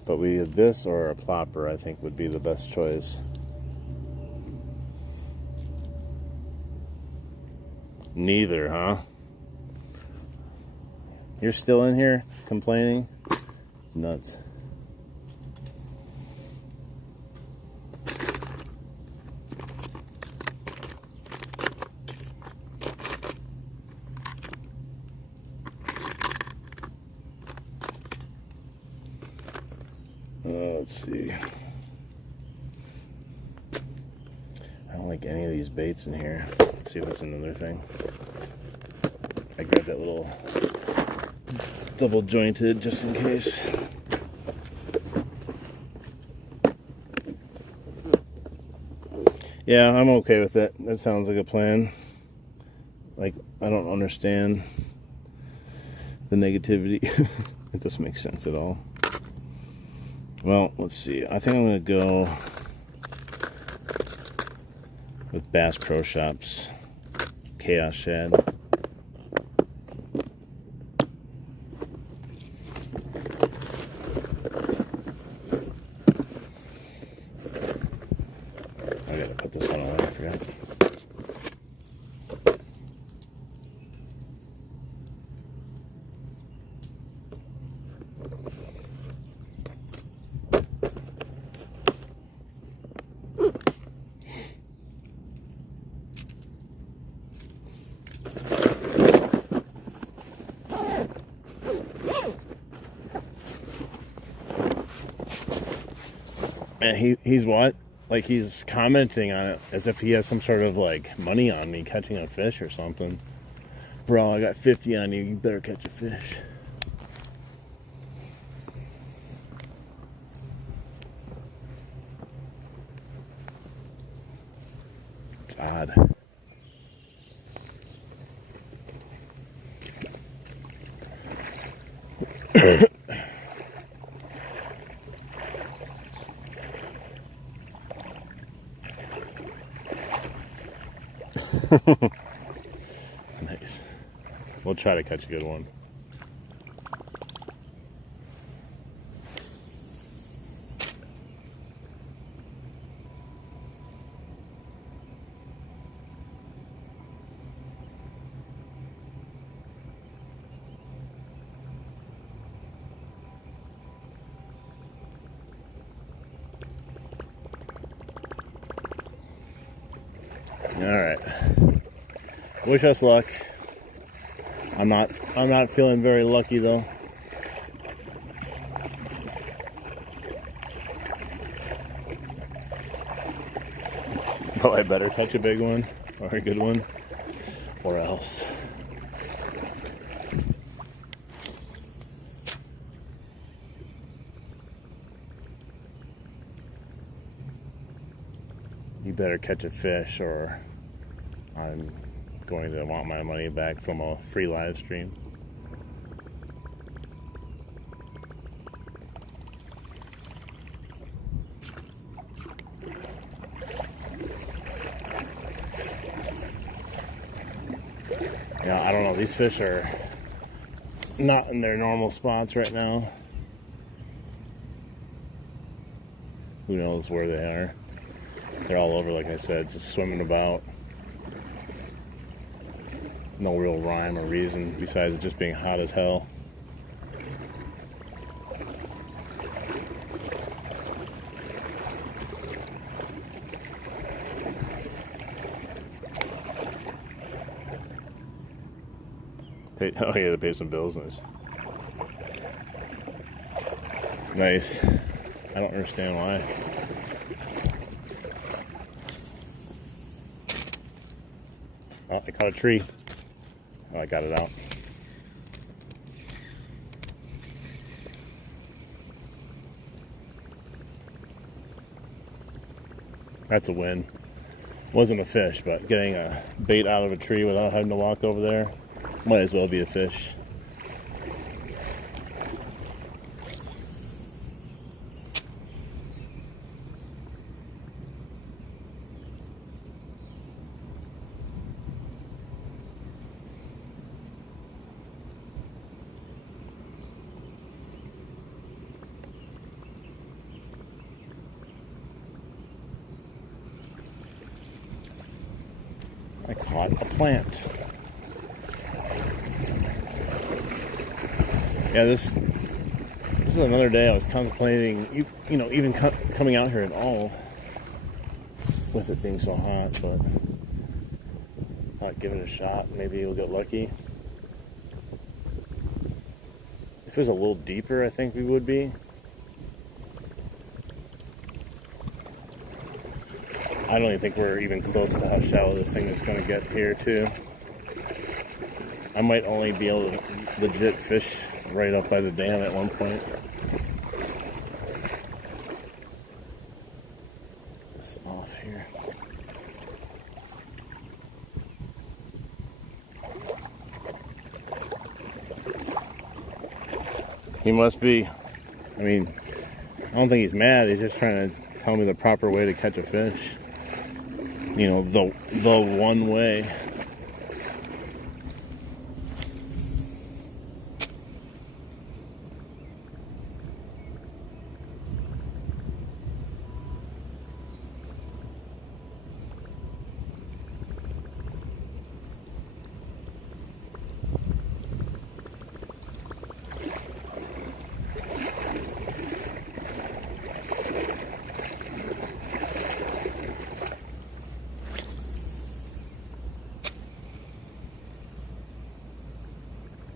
But we had this or a plopper, I think would be the best choice. Neither, huh? You're still in here complaining? It's nuts. Let's see. I don't like any of these baits in here. Let's see if that's another thing. I grabbed that little double jointed just in case. Yeah, I'm okay with it. That sounds like a plan. Like, I don't understand the negativity. It doesn't make sense at all. Well, let's see. I think I'm going to go with Bass Pro Shops Chaos Shad. I got to put this one away, I forgot. And he's what? Like he's commenting on it as if he has some sort of like money on me catching a fish or something. Bro, I got 50 on you. You better catch a fish. It's odd. Nice. We'll try to catch a good one. All right. Wish us luck. I'm not feeling very lucky though. Oh, I better catch a big one or a good one, or else. You better catch a fish or I'm going to want my money back from a free live stream. Now, I don't know, these fish are not in their normal spots right now. Who knows where they are? They're all over, like I said, just swimming about. No real rhyme or reason besides it just being hot as hell. Oh, yeah, to pay some bills. Nice. I don't understand why. Oh, I caught a tree. Oh, I got it out. That's a win. Wasn't a fish, but getting a bait out of a tree without having to walk over there might as well be a fish. I caught a plant. Yeah, this is another day I was contemplating, you know, even coming out here at all with it being so hot, but I thought give it a shot. Maybe you'll get lucky. If it was a little deeper, I think we would be. I don't even think we're even close to how shallow this thing is going to get here, too. I might only be able to legit fish right up by the dam at one point. This off here. He must be, I mean, I don't think he's mad. He's just trying to tell me the proper way to catch a fish. You know, the one way.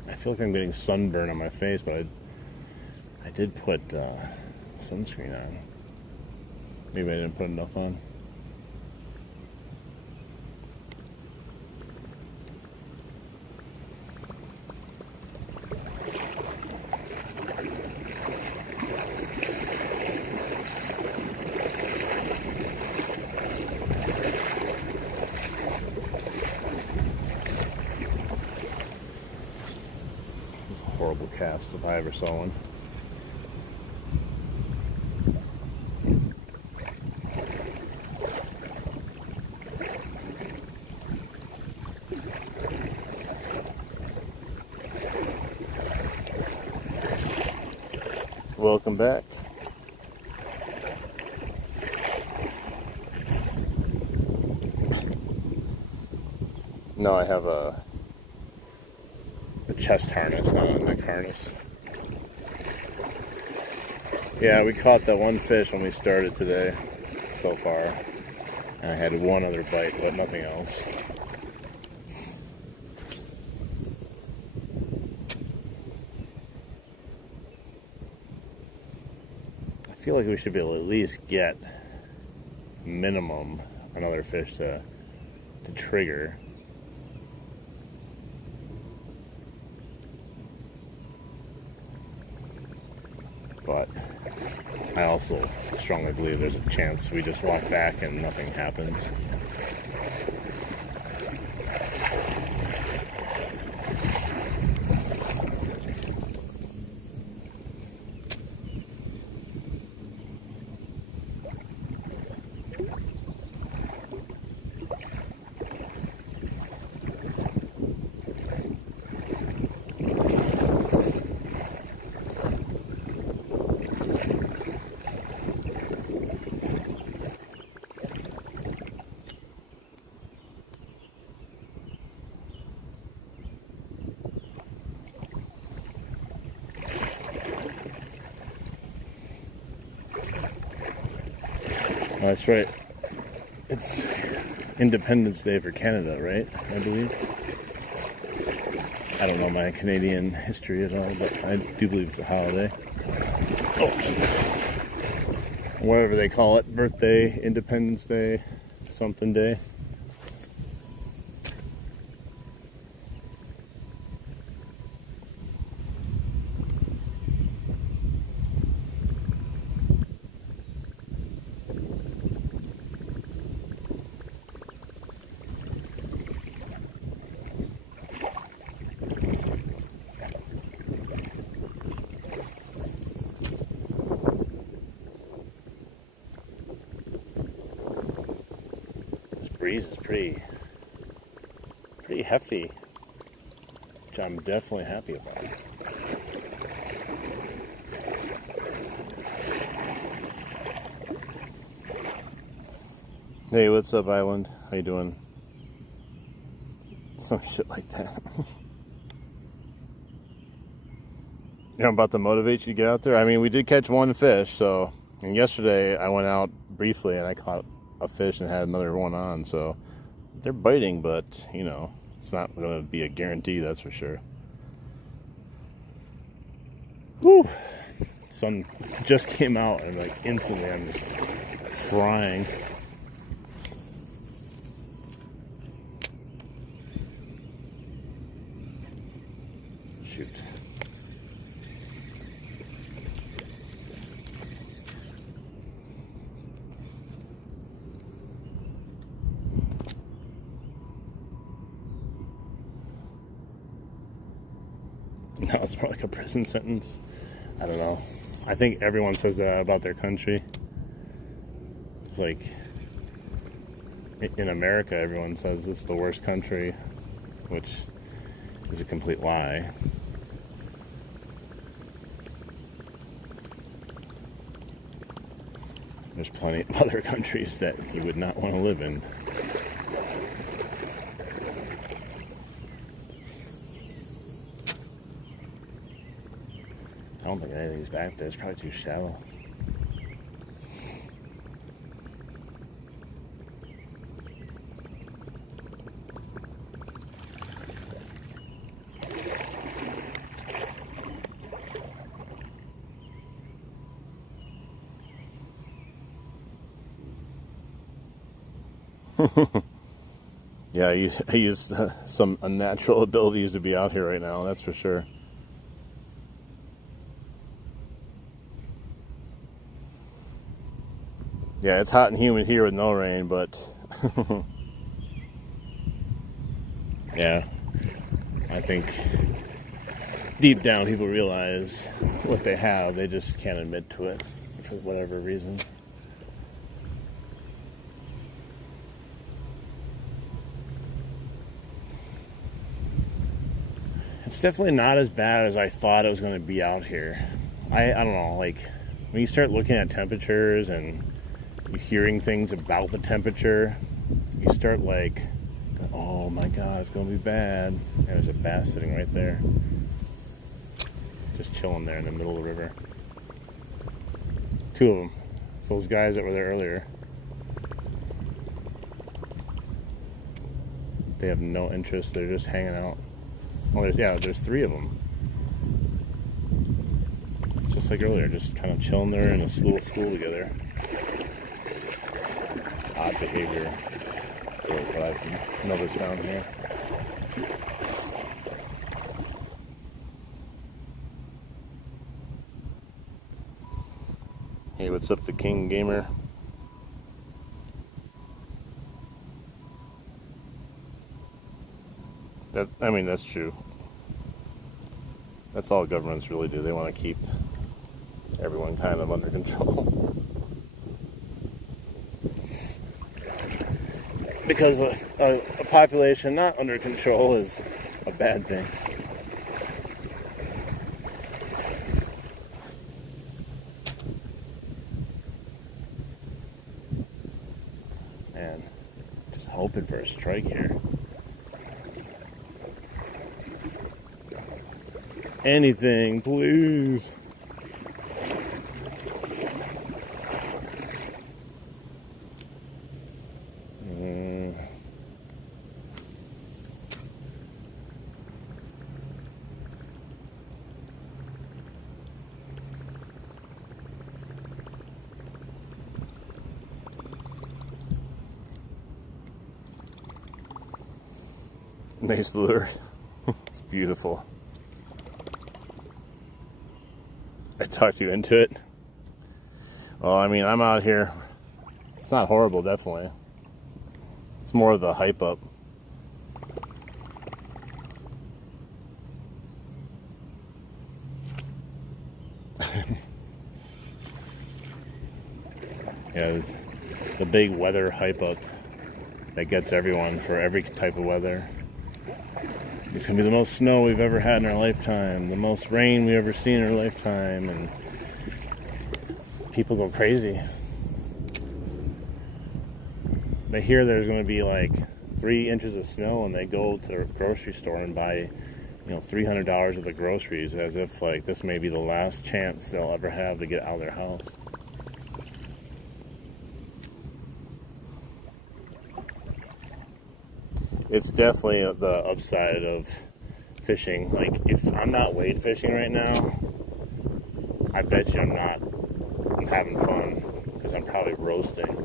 I feel like I'm getting sunburn on my face, but I did put sunscreen on. Maybe I didn't put enough on. Horrible cast if I ever saw one. Welcome back. No, I have a chest harness, not a neck harness. Yeah, we caught that one fish when we started today so far. And I had one other bite, but nothing else. I feel like we should be able to at least get minimum another fish to trigger. But I also strongly believe there's a chance we just walk back and nothing happens. Oh, that's right. It's Independence Day for Canada, right? I believe. I don't know my Canadian history at all, but I do believe it's a holiday. Oh, jeez. Whatever they call it, birthday, Independence Day, something day. Breeze is pretty hefty, which I'm definitely happy about. Hey, what's up, Island? How you doing? Some shit like that. I'm about to motivate you to get out there. I mean, we did catch one fish, so, and yesterday I went out briefly and I caught a fish and had another one on, so they're biting, but you know, it's not going to be a guarantee, that's for sure. Whew. Sun just came out and like instantly I'm just frying. Shoot. No, it's more like a prison sentence. I don't know. I think everyone says that about their country. It's like in America, everyone says it's the worst country, which is a complete lie. There's plenty of other countries that you would not want to live in. I don't think anything's back there. It's probably too shallow. Yeah, I use some unnatural abilities to be out here right now, that's for sure. Yeah, it's hot and humid here with no rain, but yeah, I think deep down people realize what they have, they just can't admit to it for whatever reason. It's definitely not as bad as I thought it was going to be out here. I don't know, like when you start looking at temperatures and you're hearing things about the temperature, you start like, oh my god, it's going to be bad. And there's a bass sitting right there, just chilling there in the middle of the river. Two of them. It's those guys that were there earlier. They have no interest, they're just hanging out. Well, there's three of them. Just like earlier, just kind of chilling there in a little school together. It's odd behavior for what I've noticed down here. Hey, what's up, the King Gamer? I mean, that's true. That's all governments really do. They want to keep everyone kind of under control. Because a population not under control is a bad thing. Man, just hoping for a strike here. Anything, please. Nice lure. It's beautiful. I talked you into it. Well, I mean, I'm out here. It's not horrible, definitely. It's more of the hype up. Yeah, it's the big weather hype up that gets everyone for every type of weather. It's gonna be the most snow we've ever had in our lifetime, the most rain we've ever seen in our lifetime, and people go crazy. They hear there's gonna be like 3 inches of snow, and they go to the grocery store and buy, $300 worth of groceries, as if like this may be the last chance they'll ever have to get out of their house. It's definitely the upside of fishing. Like, if I'm not wade fishing right now, I bet you I'm having fun, because I'm probably roasting. It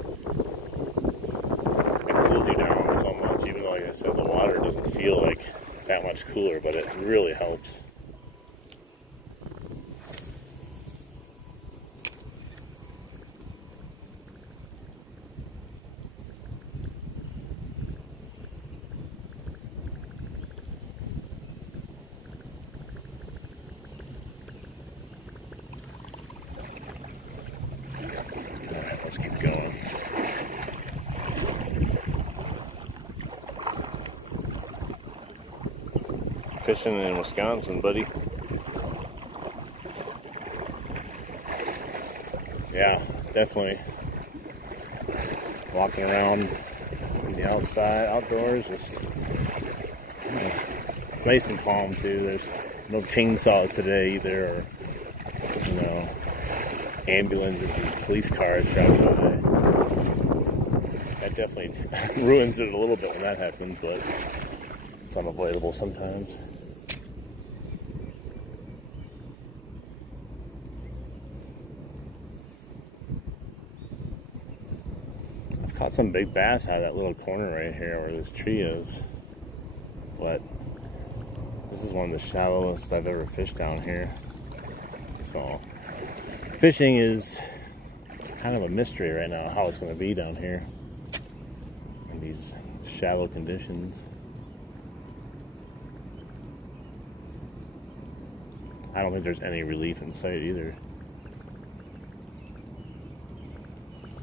cools you down so much, even though, like I said, the water doesn't feel like that much cooler, but it really helps. Let's keep going. Fishing in Wisconsin, buddy. Yeah, definitely. Walking around in the outdoors, it's nice and calm too. There's no chainsaws today either, or ambulances and police cars driving by. That definitely ruins it a little bit when that happens, but it's unavoidable sometimes. I've caught some big bass out of that little corner right here where this tree is, but this is one of the shallowest I've ever fished down here. So fishing is kind of a mystery right now, how it's going to be down here in these shallow conditions. I don't think there's any relief in sight either.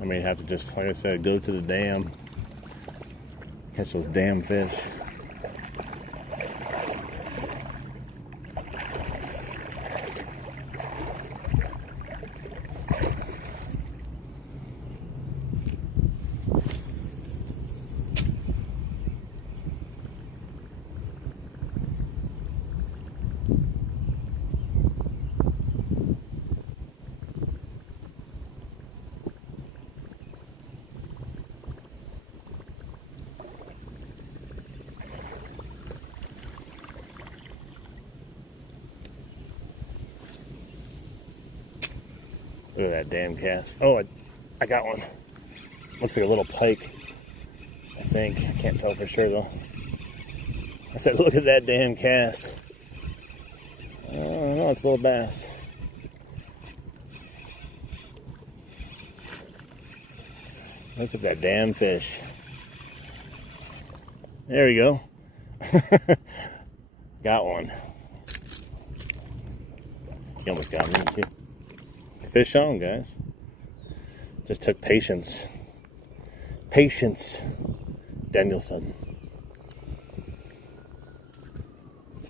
I may have to just, like I said, go to the dam, catch those damn fish. Look at that damn cast. Oh, I got one. Looks like a little pike, I think. I can't tell for sure, though. I said, look at that damn cast. No, it's a little bass. Look at that damn fish. There we go. Got one. He almost got me, too. Fish on, guys. Just took patience. Patience, Danielson.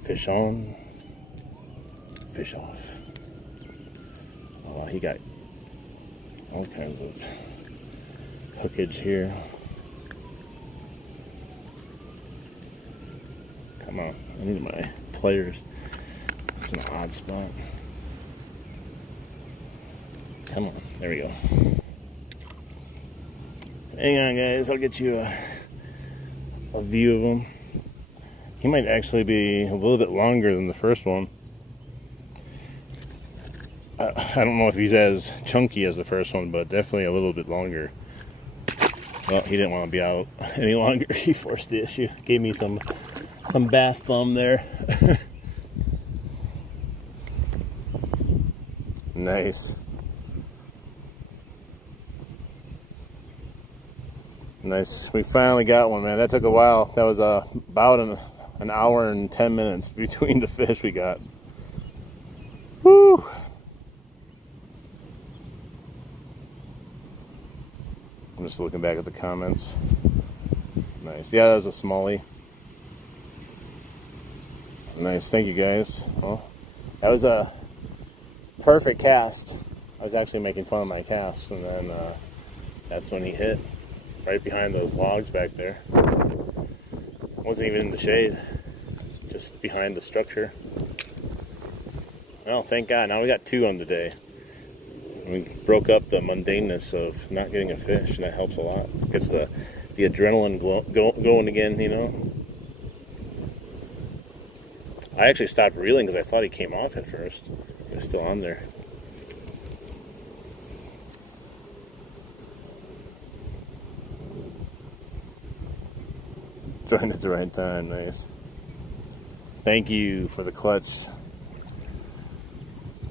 Fish on, fish off. Oh, he got all kinds of hookage here. Come on, I need my pliers. It's an odd spot. Come on, there we go. Hang on, guys, I'll get you a view of him. He might actually be a little bit longer than the first one. I don't know if he's as chunky as the first one, but definitely a little bit longer. Well, he didn't want to be out any longer. He forced the issue. Gave me some Some bass thumb there. Nice. Nice. We finally got one, man. That took a while. That was about an hour and 10 minutes between the fish we got. Woo! I'm just looking back at the comments. Nice. Yeah, that was a smallie. Nice. Thank you, guys. Well, that was a perfect cast. I was actually making fun of my cast, and then that's when he hit right behind those logs back there. Wasn't even in the shade, just behind the structure. Well, thank God. Now we got two on the day. We broke up the mundaneness of not getting a fish, and that helps a lot. Gets the adrenaline going again, you know. I actually stopped reeling because I thought he came off at first. He was still on there. Joined at the right time. Nice. Thank you for the clutch.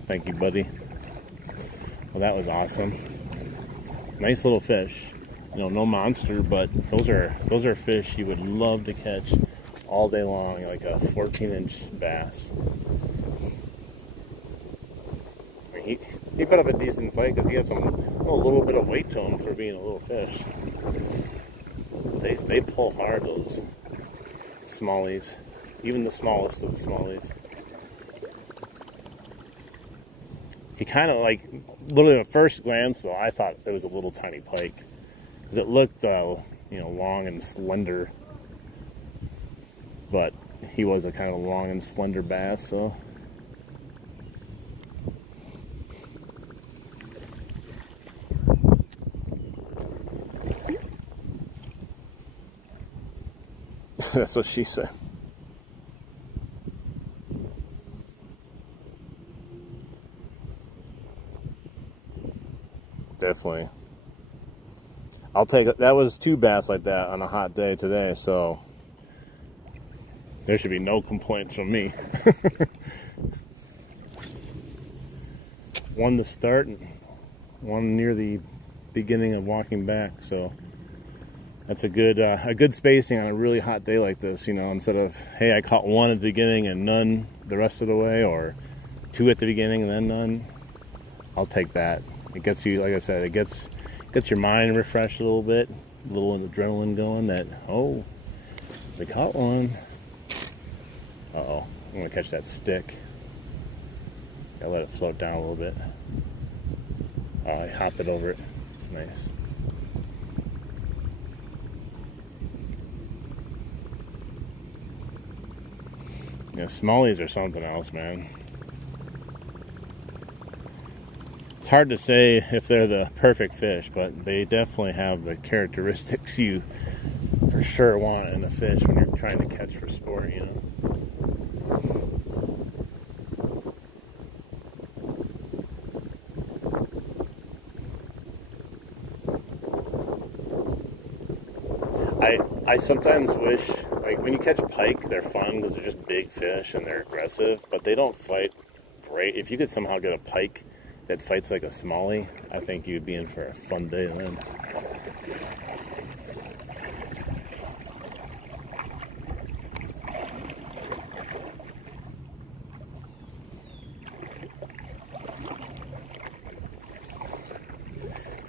Thank you, buddy. Well, that was awesome. Nice little fish. You know, no monster, but those are fish you would love to catch all day long, like a 14-inch bass. I mean, he put up a decent fight because he had a little bit of weight to him for being a little fish. They pull hard, those smallies, even the smallest of the smallies. He kind of, like, literally at first glance, though, I thought it was a little tiny pike because it looked, you know, long and slender. But he was a kind of long and slender bass, so. That's what she said. Definitely. I'll take it. That was two bass like that on a hot day today, so there should be no complaints from me. One to start and one near the beginning of walking back, so that's a good spacing on a really hot day like this, you know, instead of, hey, I caught one at the beginning and none the rest of the way, or two at the beginning and then none. I'll take that. It gets you, like I said, it gets your mind refreshed a little bit, a little adrenaline going that, oh, we caught one. Uh-oh, I'm gonna catch that stick. Gotta let it float down a little bit. I hopped it over it. Nice. Yeah, smallies are something else, man. It's hard to say if they're the perfect fish, but they definitely have the characteristics you for sure want in a fish when you're trying to catch for sport, you know. I sometimes wish, like, when you catch pike, they're fun because they're just big fish and they're aggressive, but they don't fight great. If you could somehow get a pike that fights like a smallie, I think you'd be in for a fun day then.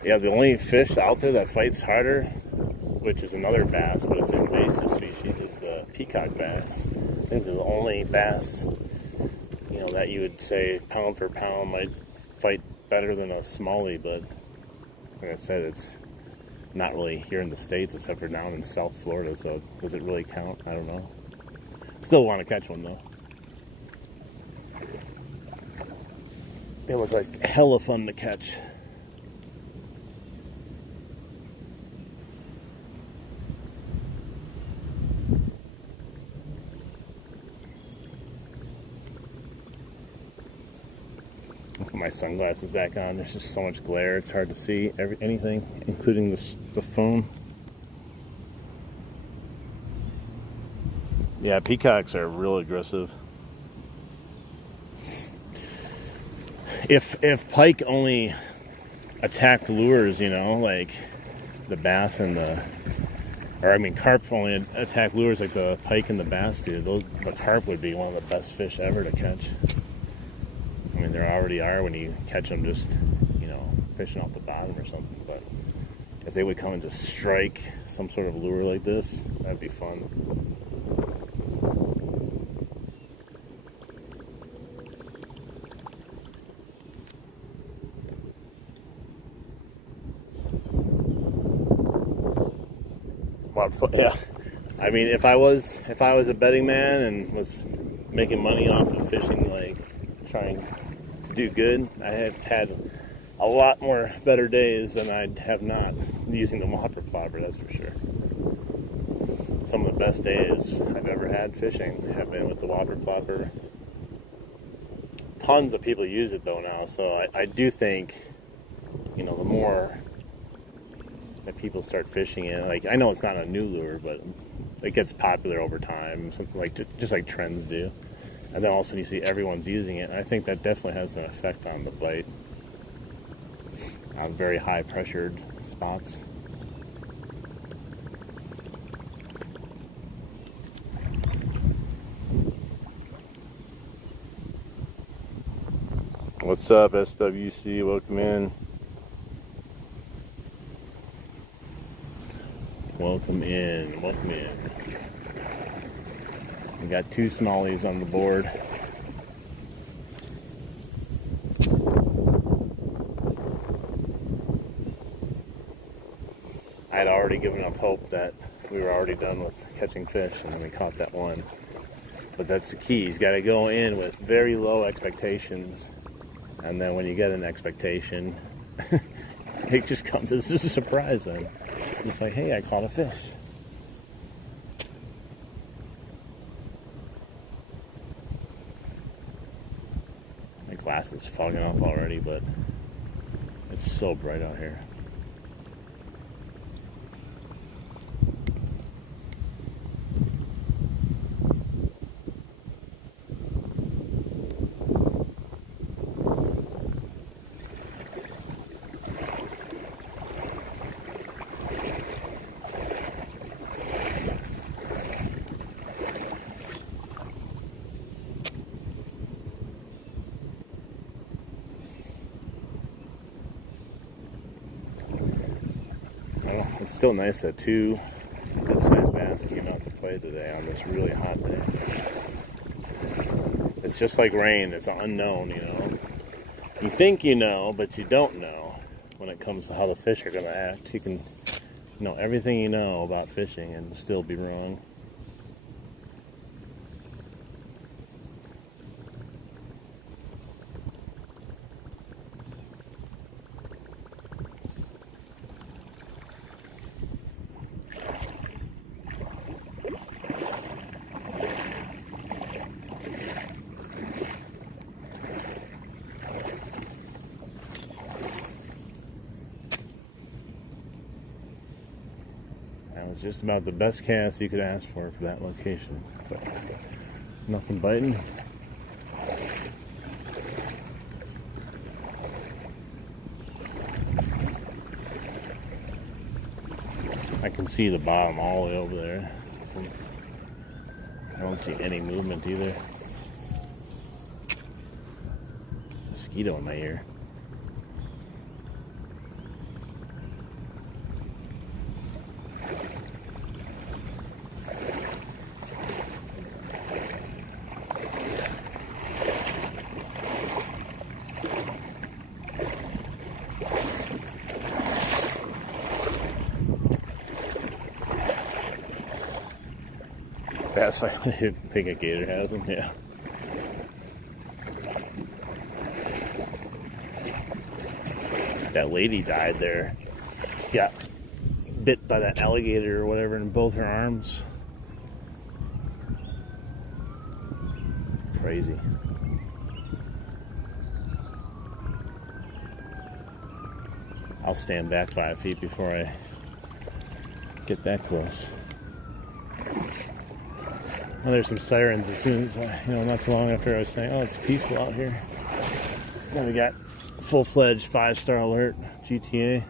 Yeah, the only fish out there that fights harder, which is another bass, but it's an invasive species, is the peacock bass. I think they're the only bass, you know, that you would say pound for pound might fight better than a smallie, but like I said, it's not really here in the States except for down in South Florida, so does it really count? I don't know. Still want to catch one though. They look like hella fun to catch. Put my sunglasses back on. There's just so much glare. It's hard to see anything, including the phone. Yeah, peacocks are real aggressive. If pike only attacked lures, like the bass and carp only attack lures like the pike and the bass do, the carp would be one of the best fish ever to catch. I mean, there already are when you catch them just, fishing off the bottom or something. But if they would come and just strike some sort of lure like this, that'd be fun. Yeah, I mean, if I was a betting man and was making money off of fishing, like trying to do good, I have had a lot more better days than I'd have not using the whopper plopper, that's for sure. Some of the best days I've ever had fishing have been with the whopper plopper. Tons of people use it though now, so I do think, the more that people start fishing it, like, I know it's not a new lure, but it gets popular over time, something like just like trends do. And then all of a sudden you see everyone's using it, and I think that definitely has an effect on the bite on very high pressured spots. What's up, SWC? Welcome in. Welcome in. Welcome in. We got 2 smallies on the board. I had already given up hope that we were already done with catching fish, and then we caught that one. But that's the key. He's got to go in with very low expectations, and then when you get an expectation, it just comes as a surprise then. It's like, hey, I caught a fish. My glass is fogging up already, but it's so bright out here. It's still nice that 2 good-sized bass came out to play today on this really hot day. It's just like rain. It's unknown, You think you know, but you don't know when it comes to how the fish are going to act. You can know everything you know about fishing and still be wrong. It's just about the best cast you could ask for that location. But nothing biting. I can see the bottom all the way over there. I don't see any movement either. Mosquito in my ear. That's why I think a gator has them, yeah. That lady died there. She got bit by that alligator or whatever in both her arms. Crazy. I'll stand back 5 feet before I get that close. Well, there's some sirens as soon as, not too long after I was saying, oh, it's peaceful out here. Now we got full-fledged 5-star alert, GTA.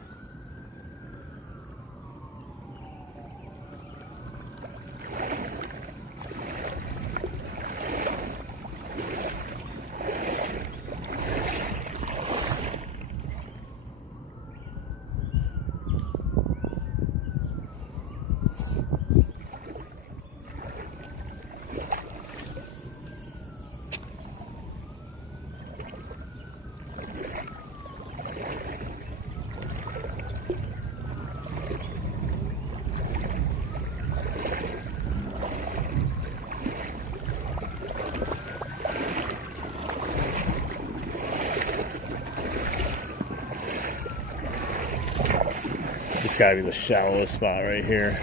This gotta be the shallowest spot right here.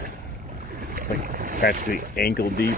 Like practically ankle deep.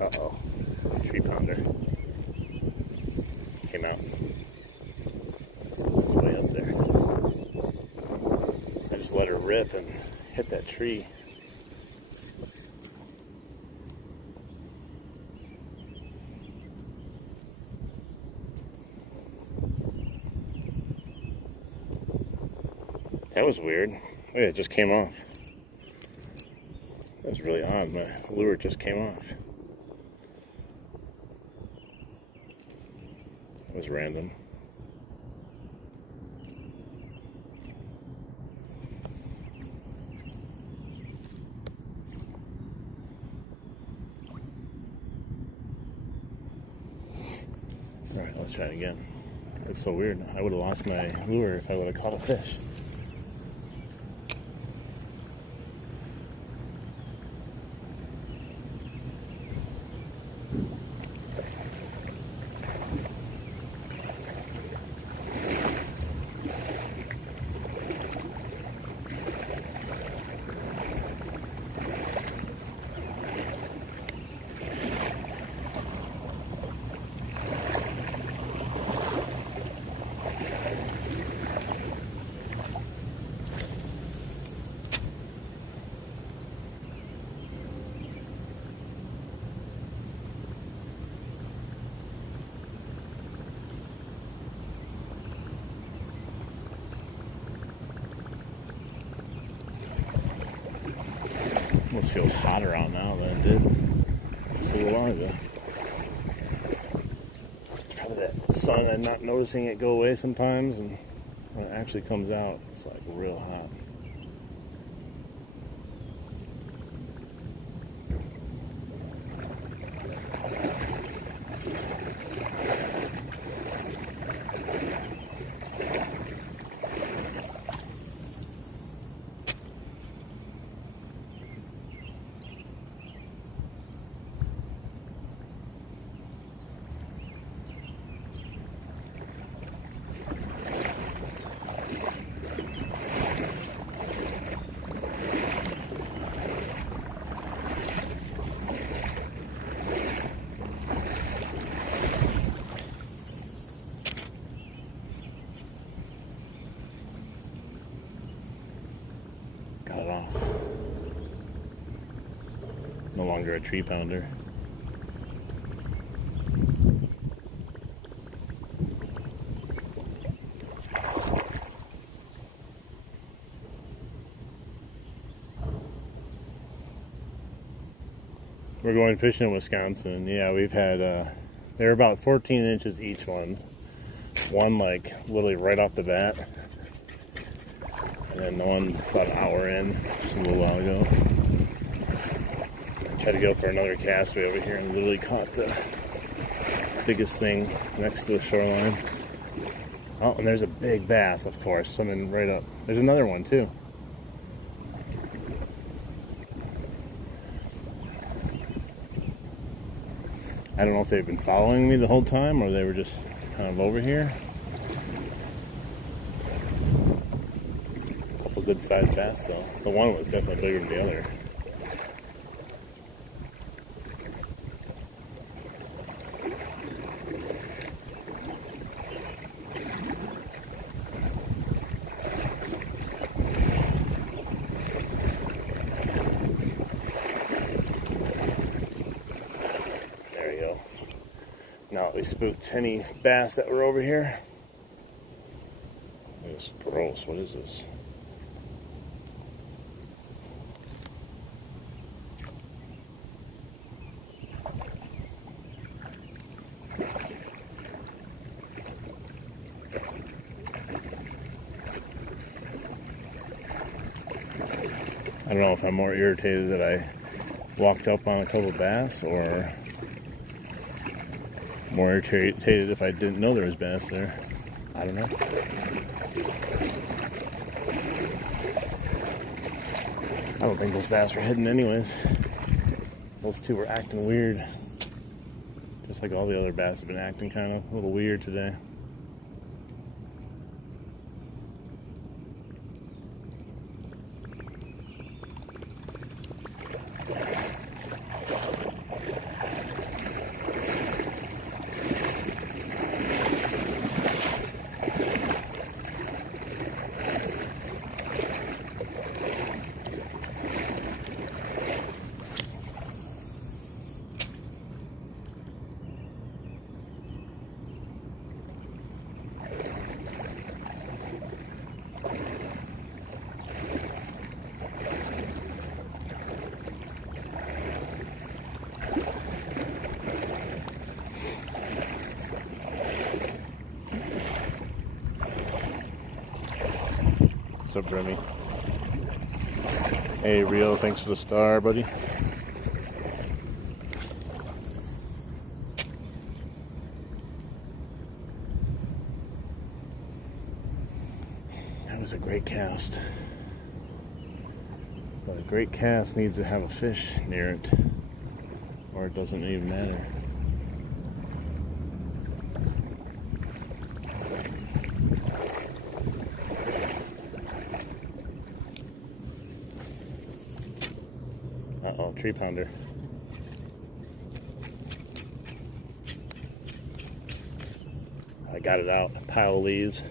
Uh-oh, tree pounder came out. It's way up there. I just let her rip and hit that tree. That was weird. Oh, yeah, it just came off. That was really odd. My lure just came off. It was random. Alright, let's try it again. That's so weird. I would have lost my lure if I would have caught a fish. Almost feels hotter out now than it did just a little while ago. It's probably that sun and not noticing it go away sometimes, and when it actually comes out, it's like real hot. Got it off. No longer a tree pounder. We're going fishing in Wisconsin. Yeah, we've had, they're about 14 inches each one. One like literally right off the bat. And then the one about an hour in, just a little while ago. I tried to go for another cast way over here and literally caught the biggest thing next to the shoreline. Oh, and there's a big bass, of course, swimming right up. There's another one too. I don't know if they've been following me the whole time or they were just kind of over here. A couple good sized bass though. The one was definitely bigger than the other. Now we spooked any bass that were over here. This is gross. What is this? I don't know if I'm more irritated that I walked up on a couple bass or more irritated if I didn't know there was bass there. I don't know. I don't think those bass were hidden anyways. Those two were acting weird. Just like all the other bass have been acting kind of a little weird today. What's up, Remy? Hey, Rio, thanks for the star, buddy. That was a great cast. But a great cast needs to have a fish near it, or it doesn't even matter. Uh-oh, tree pounder. I got it out, a pile of leaves.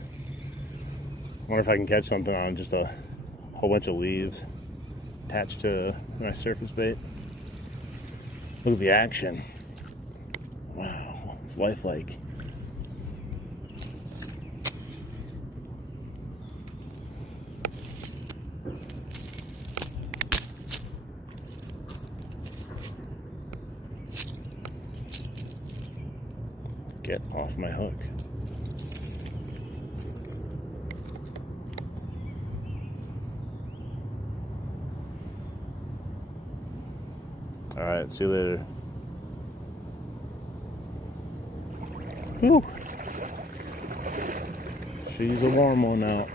Wonder if I can catch something on just a whole bunch of leaves attached to my surface bait. Look at the action. Wow, it's lifelike. Get off my hook. All right, see you later. Whew. She's a warm one out.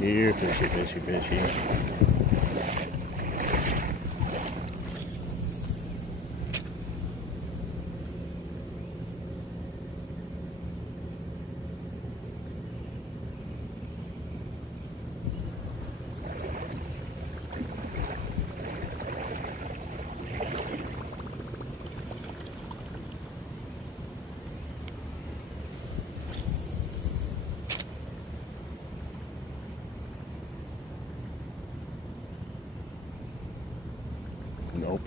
Here, fishy, fishy, fishy. Nope.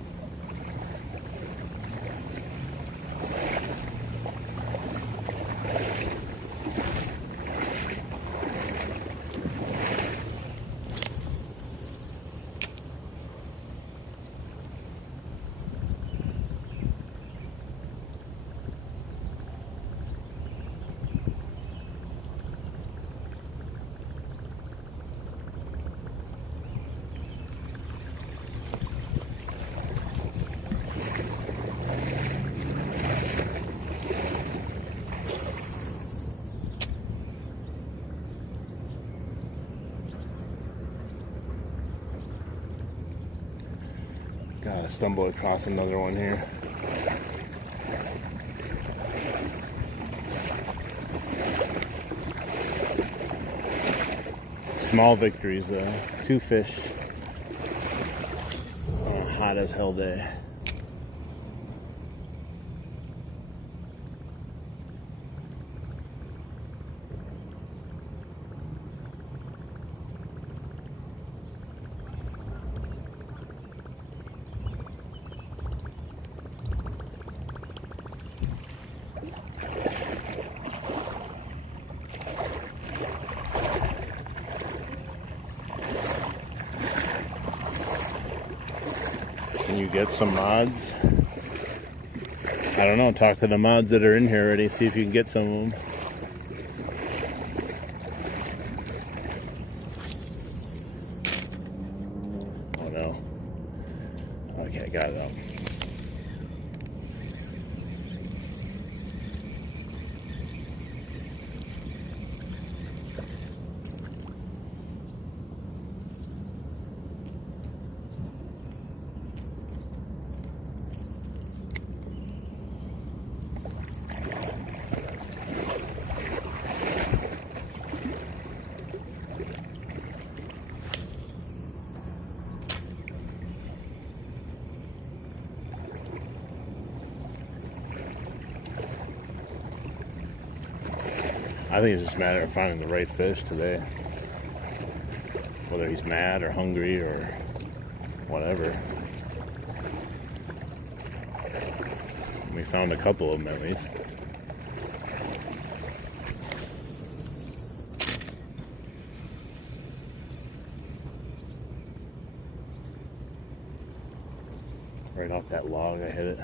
Gotta stumble across another one here. Small victories though. 2 fish on a hot as hell day. Can you get some mods? I don't know, talk to the mods that are in here already, see if you can get some of them. Oh no. Okay, got it out. I think it's just a matter of finding the right fish today. Whether he's mad or hungry or whatever. We found a couple of them at least. Right off that log I hit it.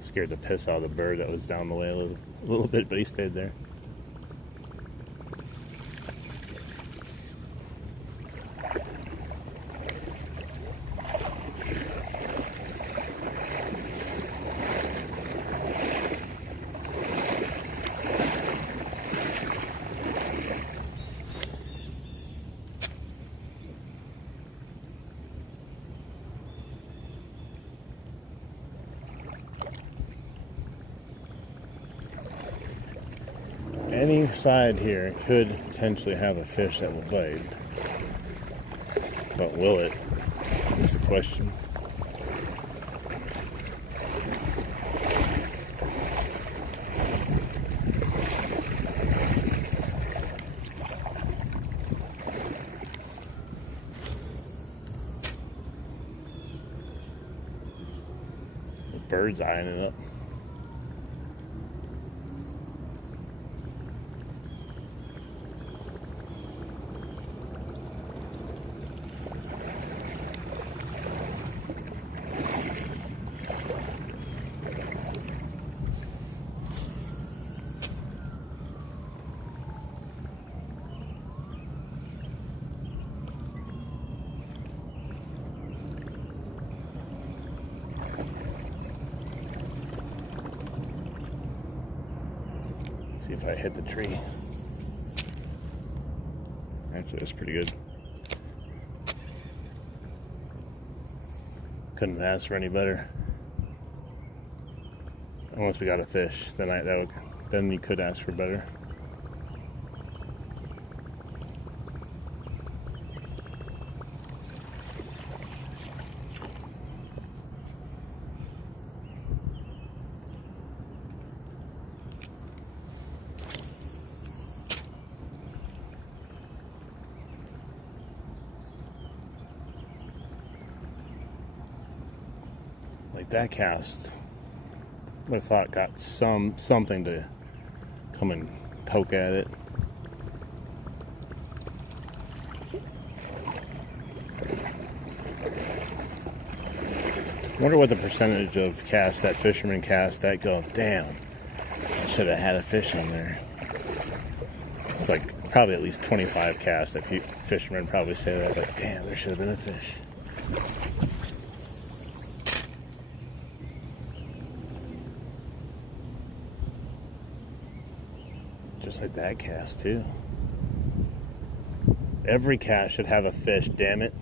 Scared the piss out of the bird that was down the way a little bit, but he stayed there. Any side here could potentially have a fish that will bite, but will it? Is the question. The bird's eyeing it up. See if I hit the tree. Actually, that's pretty good. Couldn't ask for any better. Unless we got a fish, then you could ask for better. Like that cast, I thought got something to come and poke at it. I wonder what the percentage of casts that fishermen cast that go, damn, I should have had a fish on there. It's like probably at least 25 casts that fishermen probably say that, like, damn, there should have been a fish. Just like that cast too. Every cast should have a fish, damn it.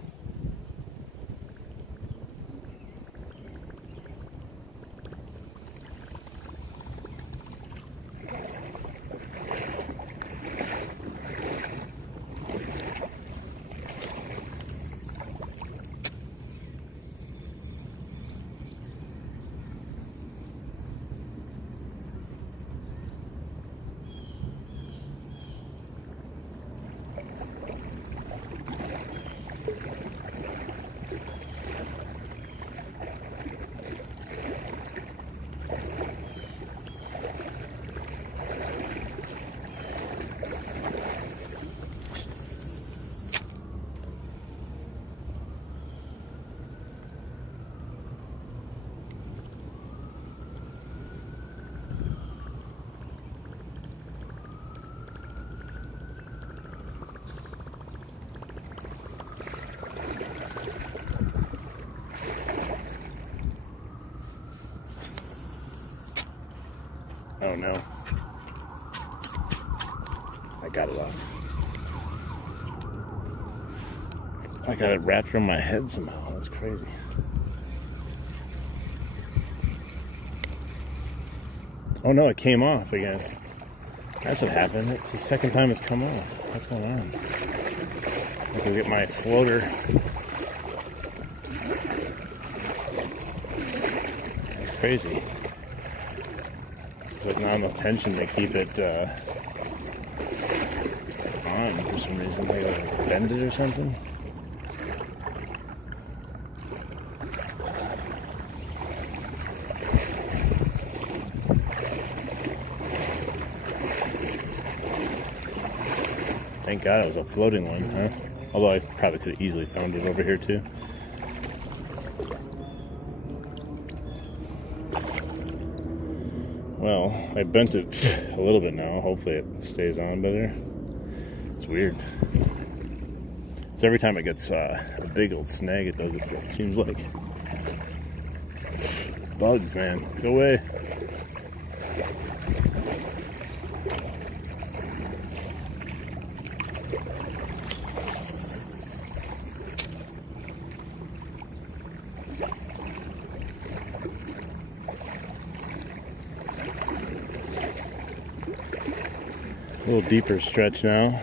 now. I got it off. I got it wrapped around my head somehow. That's crazy. Oh no, it came off again. That's what happened. It's the second time it's come off. What's going on? I can get my floater. That's crazy. There's like not enough tension to keep it on for some reason. They gotta bend it or something. Thank God it was a floating one, huh? Although I probably could have easily found it over here too. Well, I bent it a little bit now. Hopefully it stays on better. It's weird. It's every time it gets a big old snag, it does it seems like. Bugs, man. Go away. A little deeper stretch now.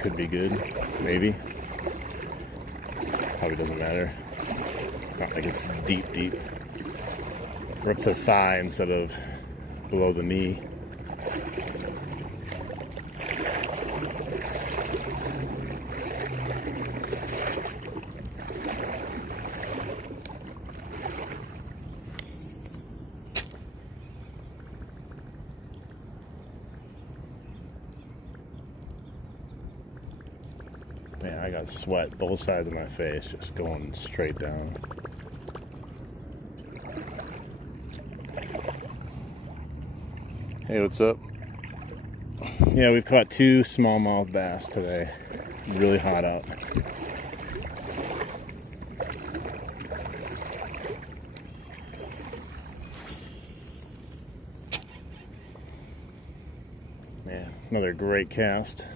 Could be good, maybe. Probably doesn't matter. It's not like it's deep, deep. We're up to the thigh instead of below the knee. Man, I got sweat both sides of my face just going straight down. Hey, what's up? Yeah, we've caught 2 smallmouth bass today. Really hot out. Man, another great cast.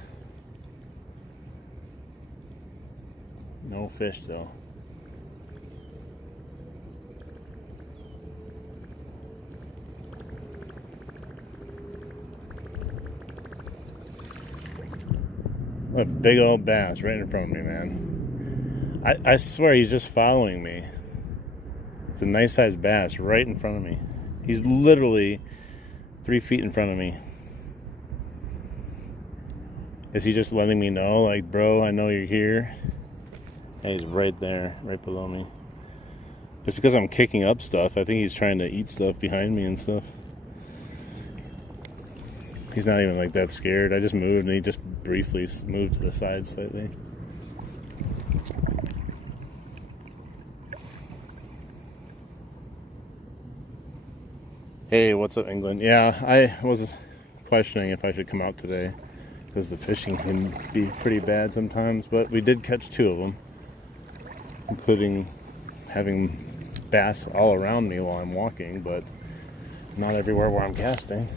No fish though. What a big old bass right in front of me, man. I swear he's just following me. It's a nice sized bass right in front of me. He's literally 3 feet in front of me. Is he just letting me know, like, bro, I know you're here? And he's right there, right below me. Just because I'm kicking up stuff, I think he's trying to eat stuff behind me and stuff. He's not even like that scared. I just moved and he just briefly moved to the side slightly. Hey, what's up, England? Yeah, I was questioning if I should come out today because the fishing can be pretty bad sometimes, but we did catch 2 of them, including having bass all around me while I'm walking, but not everywhere where I'm casting.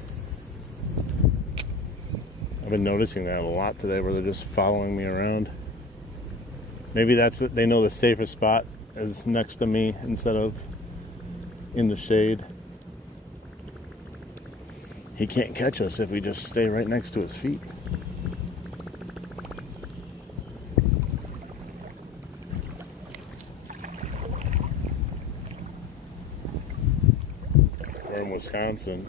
I've been noticing that a lot today where they're just following me around. Maybe that's it. They know the safest spot is next to me instead of in the shade. He can't catch us if we just stay right next to his feet. We're in Wisconsin,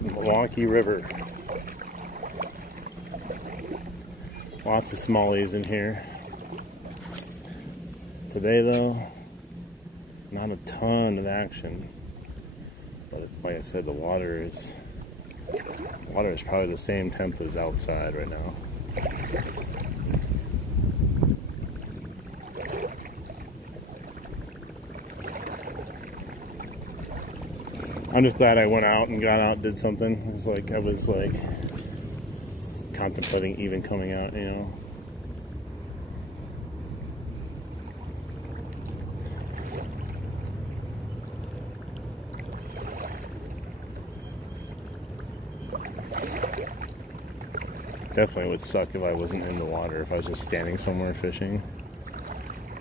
Milwaukee River. Lots of smallies in here. Today though, not a ton of action. But like I said, the water is probably the same temp as outside right now. I'm just glad I went out and got out and did something. It was like I was like contemplating even coming out, you know. Definitely would suck if I wasn't in the water. If I was just standing somewhere fishing,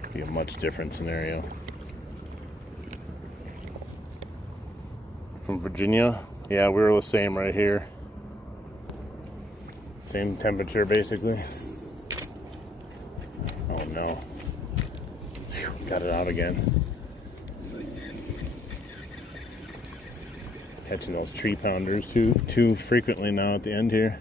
it'd be a much different scenario. From Virginia, yeah, we were the same right here. Same temperature basically. Oh no. Whew, got it out again. Catching those tree pounders too frequently now at the end here.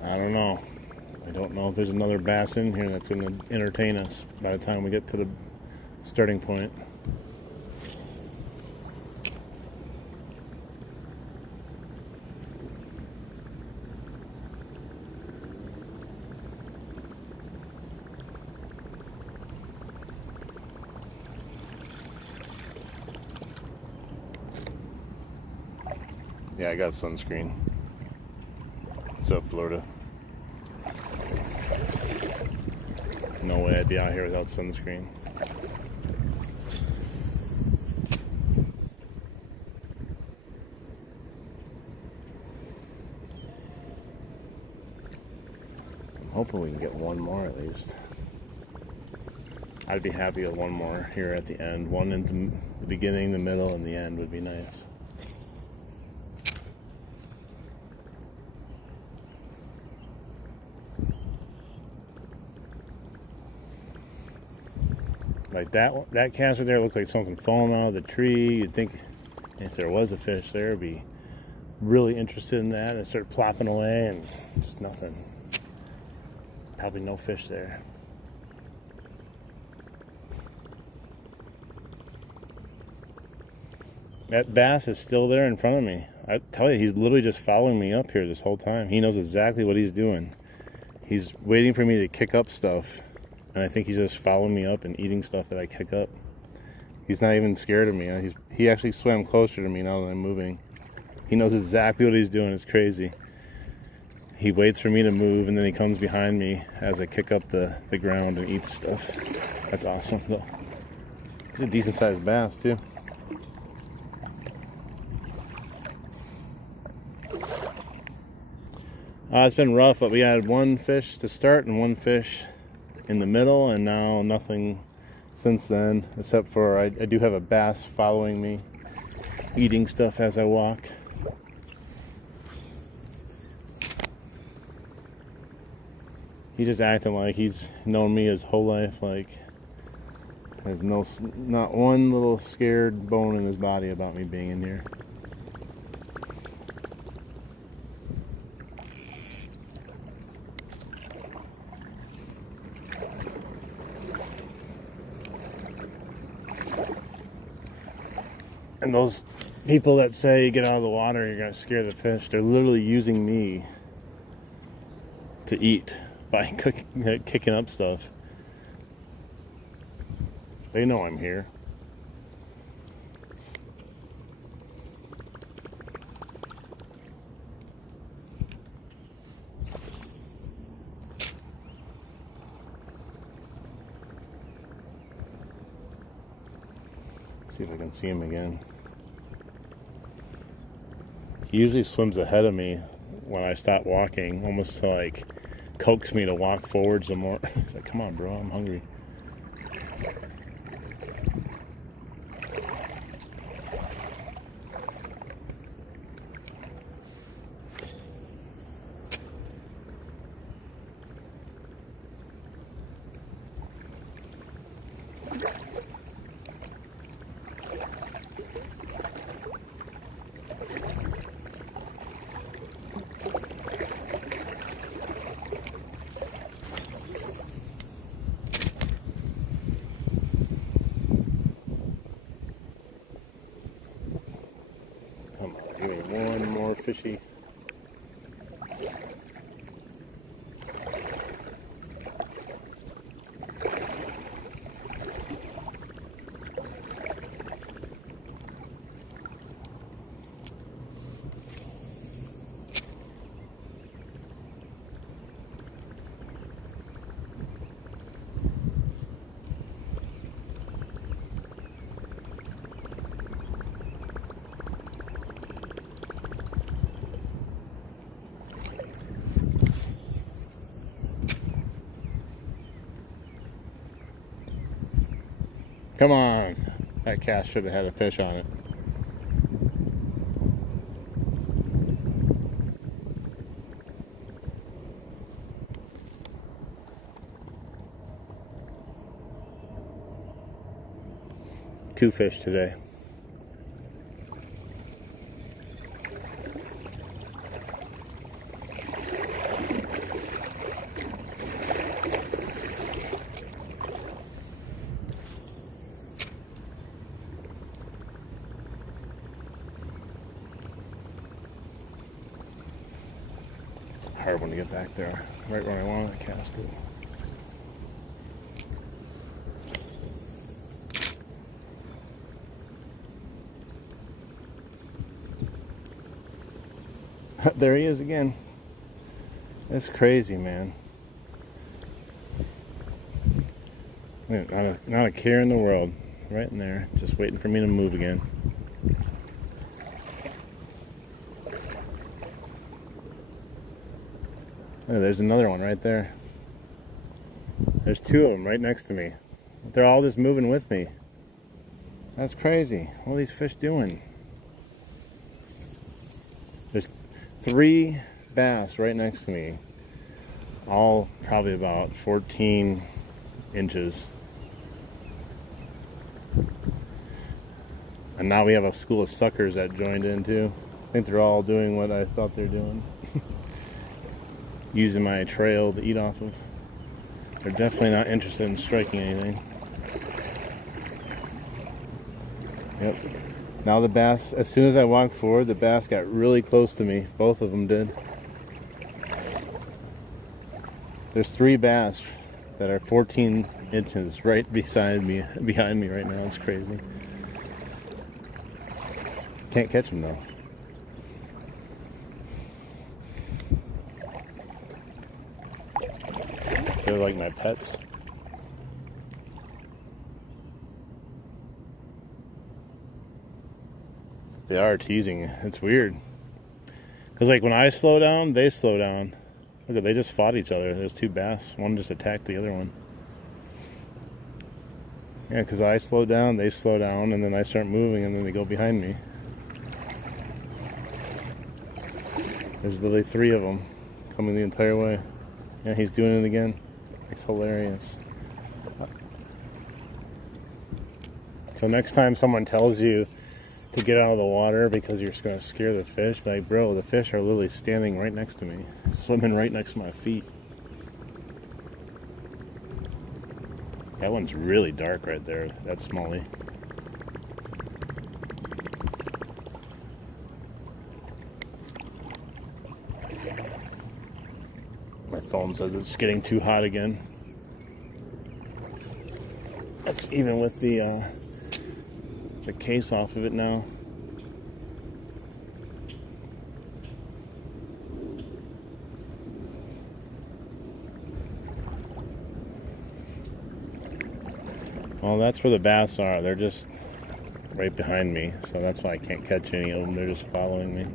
I don't know. I don't know if there's another bass in here that's going to entertain us by the time we get to the starting point. Yeah, I got sunscreen. What's up, Florida? No way I'd be out here without sunscreen. I'm hoping we can get one more at least. I'd be happy with one more here at the end. One in the beginning, the middle, and the end would be nice. Like that cast right there looks like something falling out of the tree. You'd think if there was a fish there, I'd be really interested in that and start plopping away, and just nothing. Probably no fish there. That bass is still there in front of me. I tell you, he's literally just following me up here this whole time. He knows exactly what he's doing. He's waiting for me to kick up stuff. And I think he's just following me up and eating stuff that I kick up. He's not even scared of me. He actually swam closer to me now that I'm moving. He knows exactly what he's doing. It's crazy. He waits for me to move, and then he comes behind me as I kick up the ground and eats stuff. That's awesome, though. He's a decent-sized bass, too. It's been rough, but we had one fish to start and one fish in the middle, and now nothing since then, except for I do have a bass following me, eating stuff as I walk. He's just acting like he's known me his whole life, like there's not one little scared bone in his body about me being in here. And those people that say get out of the water, you're going to scare the fish, they're literally using me to eat by kicking up stuff. They know I'm here. See if I can see him again. He usually swims ahead of me when I stop walking, almost to like coax me to walk forward some more. He's like, come on, bro, I'm hungry. fishy. Come on. That cast should have had a fish on it. Two fish today. Hard one to get back there, right where I wanted to cast it. There he is again. That's crazy, man. Not a care in the world. Right in there, just waiting for me to move again. Oh, there's another one right there. There's two of them right next to me. They're all just moving with me. That's crazy. What are these fish doing? There's 3 bass right next to me. All probably about 14 inches. And now we have a school of suckers that joined in too. I think they're all doing what I thought they're doing. Using my trail to eat off of. They're definitely not interested in striking anything. Yep. Now the bass, as soon as I walked forward, the bass got really close to me. Both of them did. There's 3 bass that are 14 inches right behind me right now. It's crazy. Can't catch them though. They're like my pets. They are teasing. It's weird. Because like when I slow down, they slow down. Look at, they just fought each other. There's 2 bass. One just attacked the other one. Yeah, because I slow down, they slow down, and then I start moving, and then they go behind me. There's literally 3 of them coming the entire way. Yeah, he's doing it again. It's hilarious. So next time someone tells you to get out of the water because you're just going to scare the fish, like, bro, the fish are literally standing right next to me, swimming right next to my feet. That one's really dark right there, that smallie. My phone says it's getting too hot again. That's even with the case off of it now. Well, that's where the bass are. They're just right behind me, so that's why I can't catch any of them. They're just following me.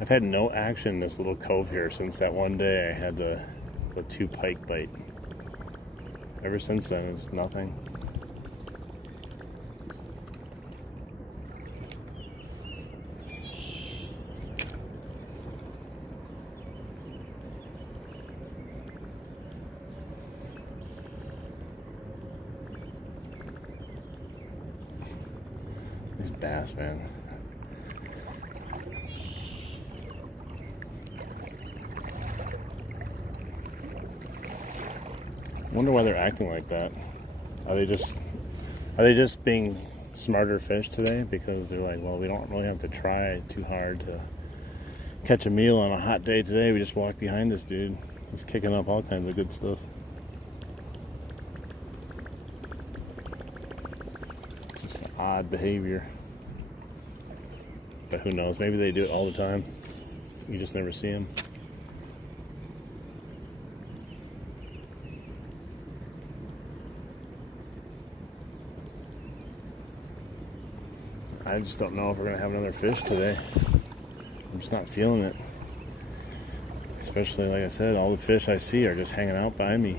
I've had no action in this little cove here since that one day I had the 2 pike bite. Ever since then, it's nothing. These bass, man. Wonder why they're acting like that. Are they just being smarter fish today because they're like, well, we don't really have to try too hard to catch a meal on a hot day today. We just walk behind this dude. He's kicking up all kinds of good stuff. Just odd behavior. But who knows? Maybe they do it all the time. You just never see them. I just don't know if we're going to have another fish today. I'm just not feeling it. Especially, like I said, all the fish I see are just hanging out by me.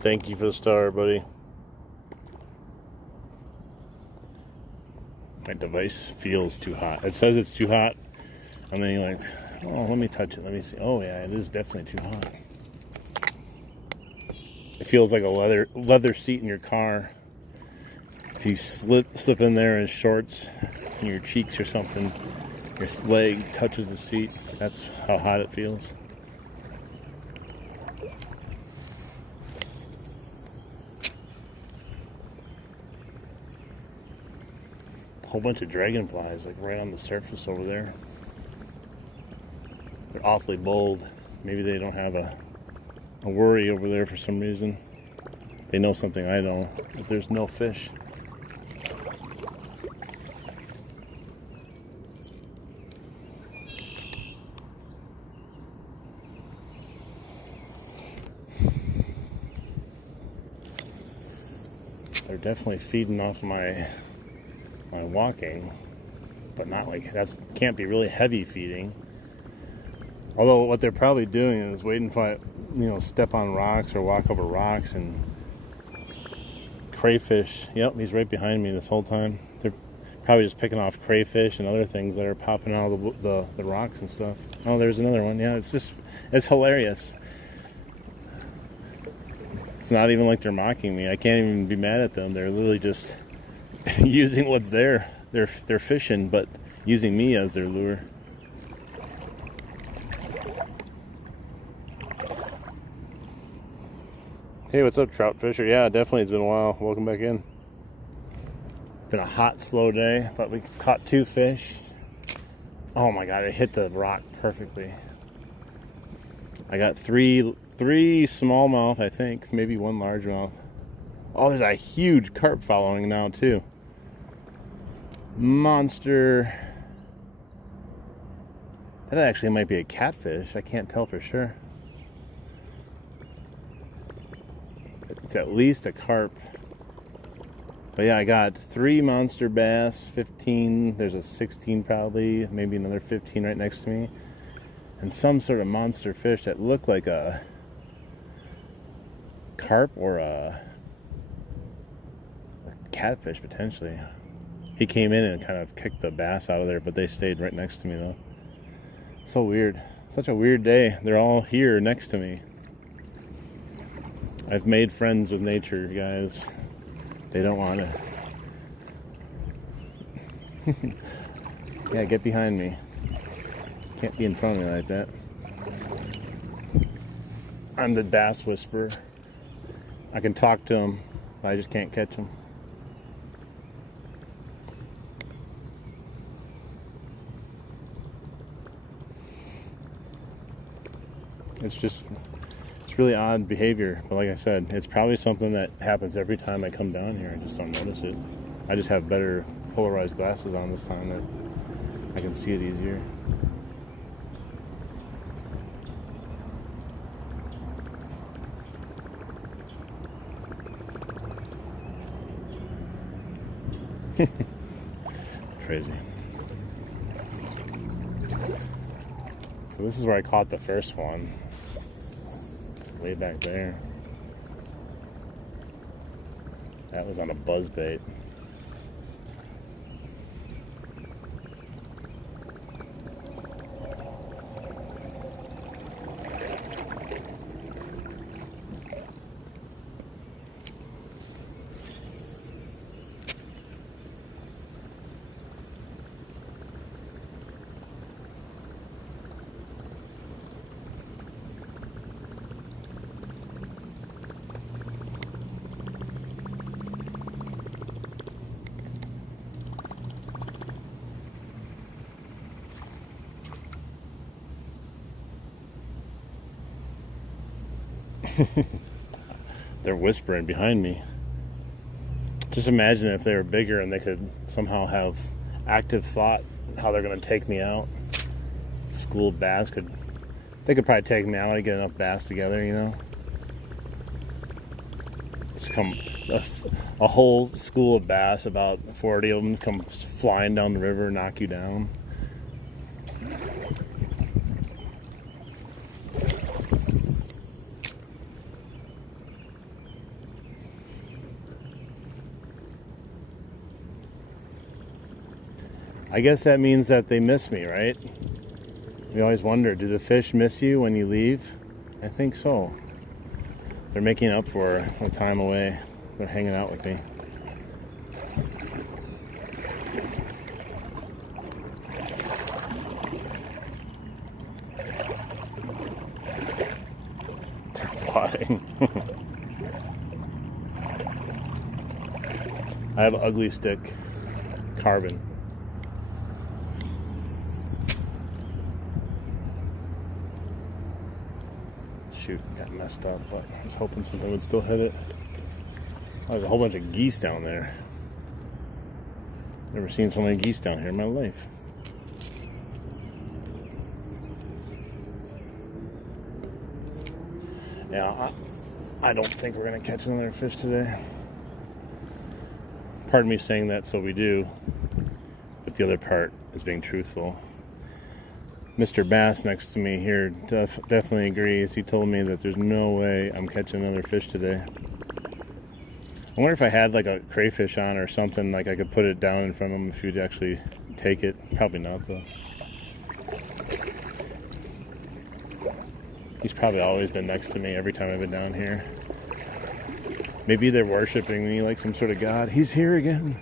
Thank you for the star, buddy. My device feels too hot. It says it's too hot, and then you're like, oh, let me touch it. Let me see. Oh yeah, it is definitely too hot. It feels like a leather seat in your car. If you slip in there in shorts, in your cheeks or something, your leg touches the seat. That's how hot it feels. Whole bunch of dragonflies like right on the surface over there. They're awfully bold. Maybe they don't have a worry over there for some reason. They know something I don't, but there's no fish. They're definitely feeding off my walking, but not like that. Can't be really heavy feeding. Although what they're probably doing is waiting for I, step on rocks or walk over rocks and crayfish. Yep, he's right behind me this whole time. They're probably just picking off crayfish and other things that are popping out of the rocks and stuff. Oh, there's another one. Yeah, it's hilarious. It's not even like they're mocking me. I can't even be mad at them. They're literally just using what's there. They're fishing, but using me as their lure. Hey, what's up, trout fisher? Yeah, definitely. It's been a while. Welcome back in. It's been a hot, slow day, but we caught 2 fish. Oh my god, it hit the rock perfectly. I got three smallmouth, I think, maybe 1 largemouth. Oh, there's a huge carp following now too. Monster. That actually might be a catfish. I can't tell for sure. It's at least a carp. But yeah, I got 3 monster bass, 15. There's a 16 probably, maybe another 15 right next to me. And some sort of monster fish that looked like a carp or a catfish potentially. He came in and kind of kicked the bass out of there, but they stayed right next to me though. So weird. Such a weird day. They're all here next to me. I've made friends with nature, guys. They don't want to. Yeah, get behind me. Can't be in front of me like that. I'm the bass whisperer. I can talk to them, but I just can't catch them. It's really odd behavior, but like I said, it's probably something that happens every time I come down here. I just don't notice it. I just have better polarized glasses on this time that I can see it easier. It's crazy. So this is where I caught the first one. Way back there. That was on a buzzbait. They're whispering behind me. Just imagine if they were bigger and they could somehow have active thought how they're going to take me out. School of bass could probably take me out. I'd get enough bass together, you know. Just come a whole school of bass, about 40 of them, come flying down the river, knock you down. I guess that means that they miss me, right? We always wonder, do the fish miss you when you leave? I think so. They're making up for a time away. They're hanging out with me. They're plotting. I have an ugly stick, carbon. Shoot, got messed up, but I was hoping something would still hit it. There's a whole bunch of geese down there. Never seen so many geese down here in my life. Yeah, I don't think we're going to catch another fish today. Pardon me saying that, so we do. But the other part is being truthful. Mr. Bass next to me here definitely agrees. He told me that there's no way I'm catching another fish today. I wonder if I had like a crayfish on or something, like I could put it down in front of him if he'd actually take it. Probably not, though. He's probably always been next to me every time I've been down here. Maybe they're worshiping me like some sort of god. He's here again.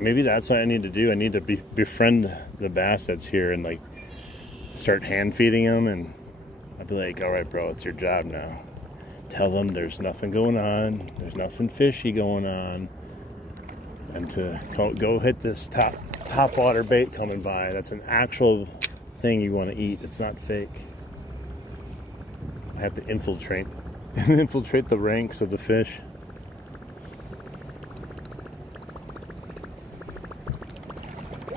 Maybe that's what I need to do. I need to befriend the bass that's here and like start hand feeding him, and I'd be like, all right, bro, it's your job now. Tell them there's nothing going on. There's nothing fishy going on. And to go hit this top water bait coming by. That's an actual thing you want to eat. It's not fake. I have to infiltrate the ranks of the fish.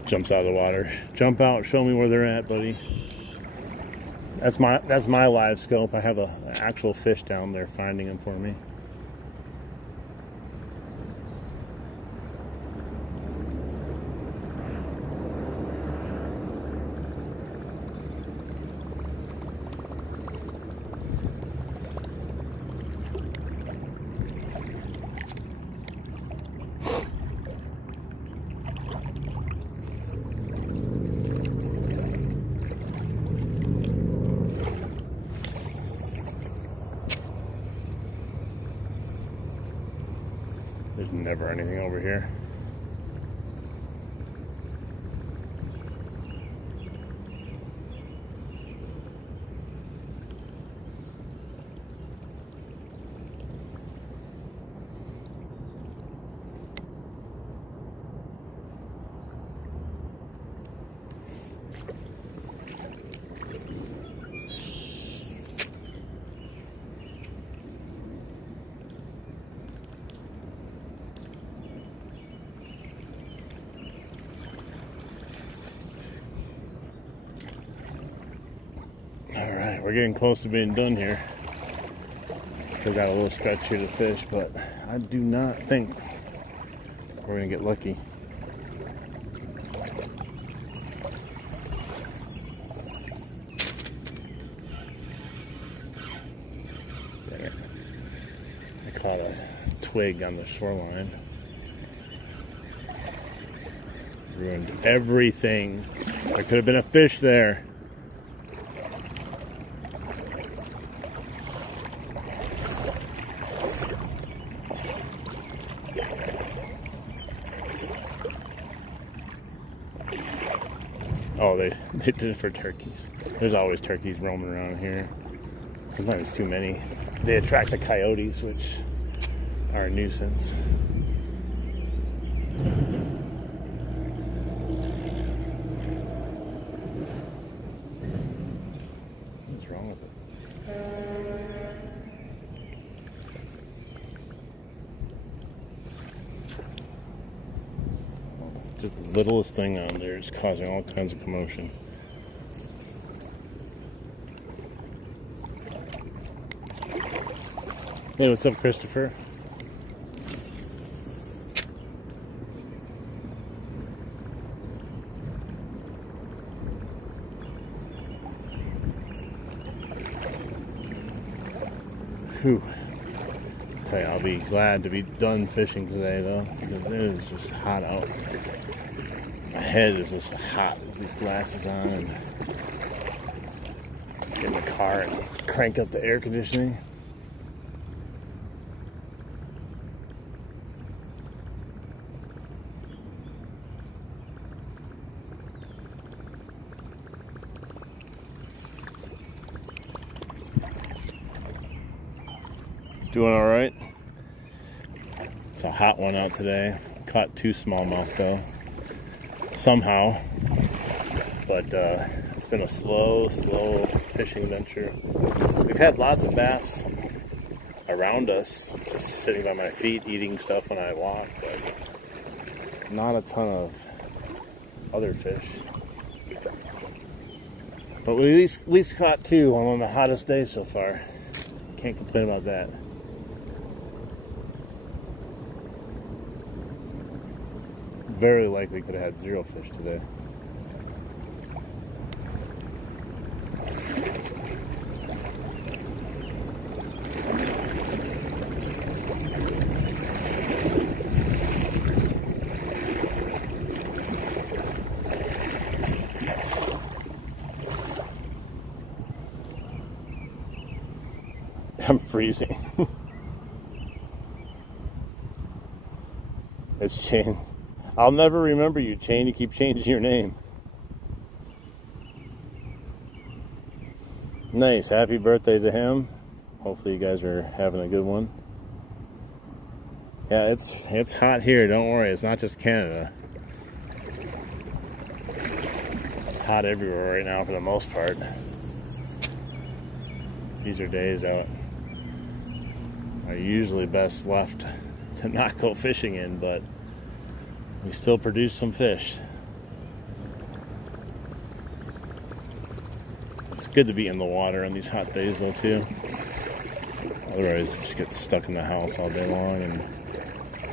Jumps out of the water. Jump out, show me where they're at, buddy. That's my live scope. I have an actual fish down there finding them for me. There's never anything over here. we're getting close to being done here. Still got a little stretch here to fish, but I do not think we're gonna get lucky. There. I caught a twig on the shoreline. Ruined everything. There could have been a fish there. Oh, they did it for turkeys. There's always turkeys roaming around here. Sometimes too many. They attract the coyotes, which are a nuisance. What's wrong with it? Just the littlest thing on there is causing all kinds of commotion. Hey, what's up, Christopher? Whew. Tell you, I'll be glad to be done fishing today, though, because it is just hot out. My head is just hot with these glasses on, and get in the car and crank up the air conditioning. Doing all right. It's a hot one out today. Caught 2 smallmouth though, somehow. But it's been a slow fishing venture. We've had lots of bass around us, just sitting by my feet eating stuff when I walk, but not a ton of other fish. But we at least caught 2 on one of the hottest days so far. Can't complain about that. Very likely could have had 0 fish today. I'm freezing. It's changed. I'll never remember you, Chain. You keep changing your name. Nice. Happy birthday to him. Hopefully you guys are having a good one. Yeah, it's hot here. Don't worry. It's not just Canada. It's hot everywhere right now for the most part. These are days out are usually best left to not go fishing in, but we still produce some fish. It's good to be in the water on these hot days though too. Otherwise you just get stuck in the house all day long and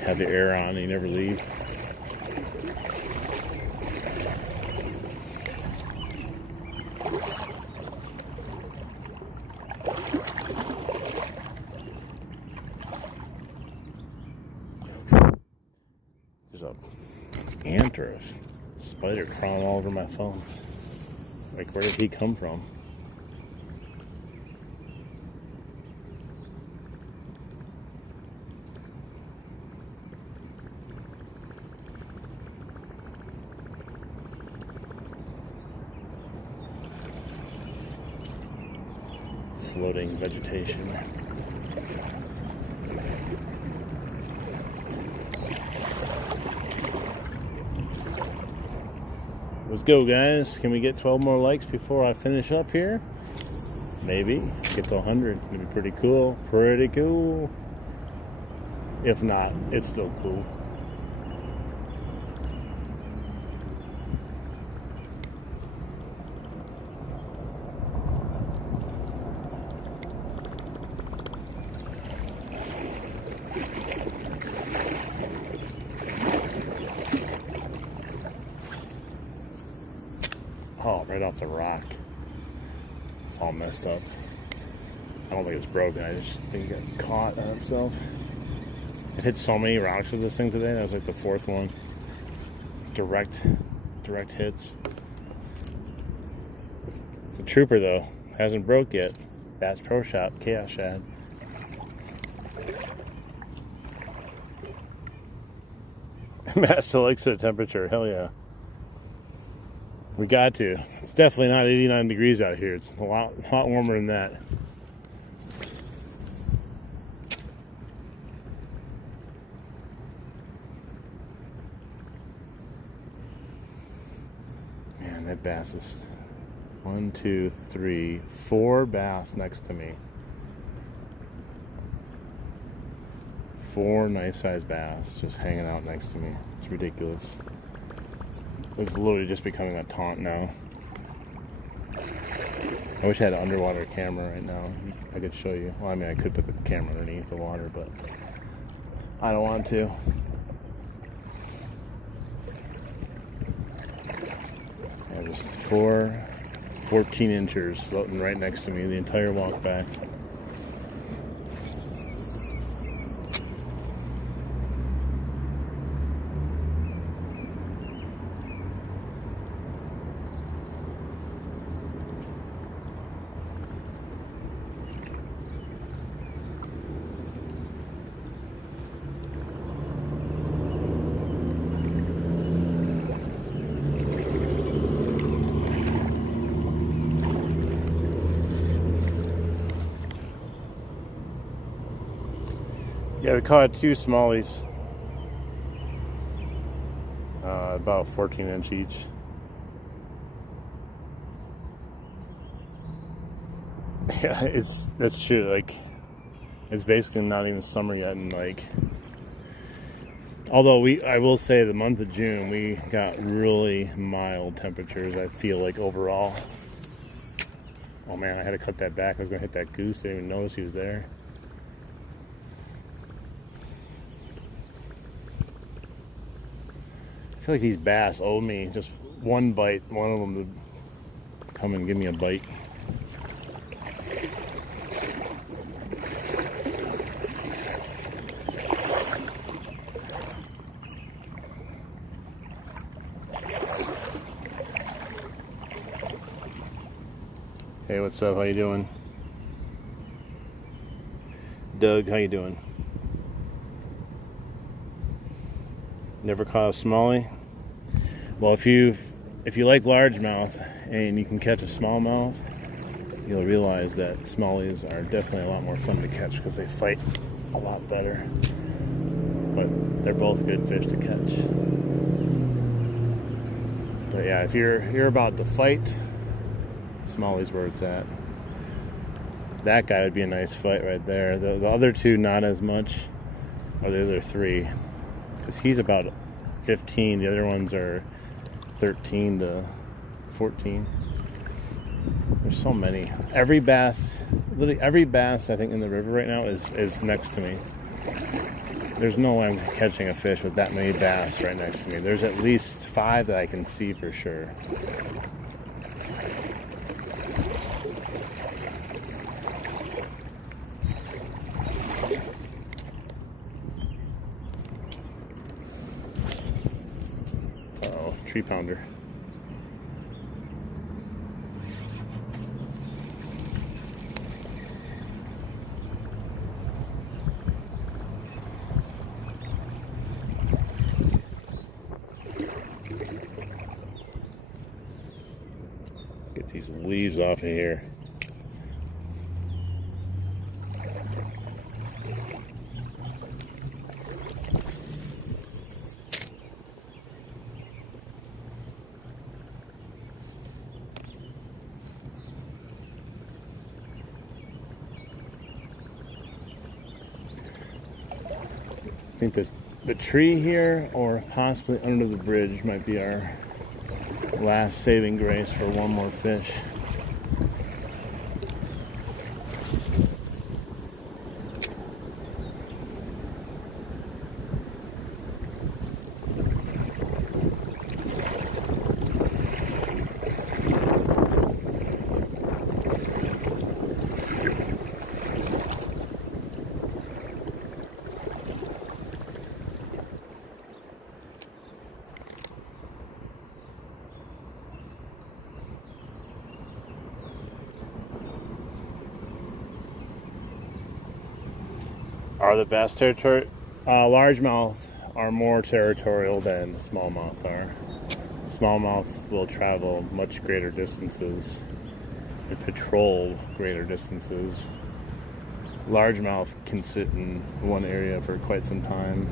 have the air on and you never leave. There's a ant or a spider crawling all over my phone. Like, where did he come from? Floating vegetation. Let's go, guys. Can we get 12 more likes before I finish up here? Maybe. Get to 100. It'd be pretty cool. Pretty cool. If not, it's still cool. Oh, right off the rock. It's all messed up. I don't think it's broken. I just think it got caught on itself. I've hit so many rocks with this thing today. That was like the fourth one. Direct hits. It's a trooper though. Hasn't broke yet. Bass Pro Shop, Chaos Shad. Matt still likes the temperature. Hell yeah. We got to. It's definitely not 89 degrees out here. It's a lot warmer than that. Man, that bass is 1, 2, 3, 4 bass next to me. 4 nice sized bass just hanging out next to me. It's ridiculous. It's literally just becoming a taunt now. I wish I had an underwater camera right now. I could show you. Well, I mean, I could put the camera underneath the water, but I don't want to. Yeah, just 14 inchers floating right next to me the entire walk back. Yeah, we caught 2 smallies, about 14 inch each. Yeah, that's true. Like, it's basically not even summer yet, and like, although I will say the month of June we got really mild temperatures. I feel like overall. Oh man, I had to cut that back. I was gonna hit that goose. Didn't even notice he was there. I feel like these bass owe me just one bite. One of them to come and give me a bite. Hey, what's up? How you doing? Doug, how you doing? Never caught a smallie? Well, if you like largemouth and you can catch a smallmouth, you'll realize that smallies are definitely a lot more fun to catch because they fight a lot better. But they're both good fish to catch. But yeah, if you're about to fight, smallies where it's at. That guy would be a nice fight right there. The other two, not as much, or the other 3. Because he's about 15, the other ones are 13 to 14. There's so many. Every bass, literally every bass I think in the river right now is next to me. There's no way I'm catching a fish with that many bass right next to me. There's at least 5 that I can see for sure. Tree pounder. Get these leaves off of here. I think the tree here, or possibly under the bridge, might be our last saving grace for one more fish. Are the bass territorial? Largemouth are more territorial than smallmouth are. Smallmouth will travel much greater distances and patrol greater distances. Largemouth can sit in one area for quite some time.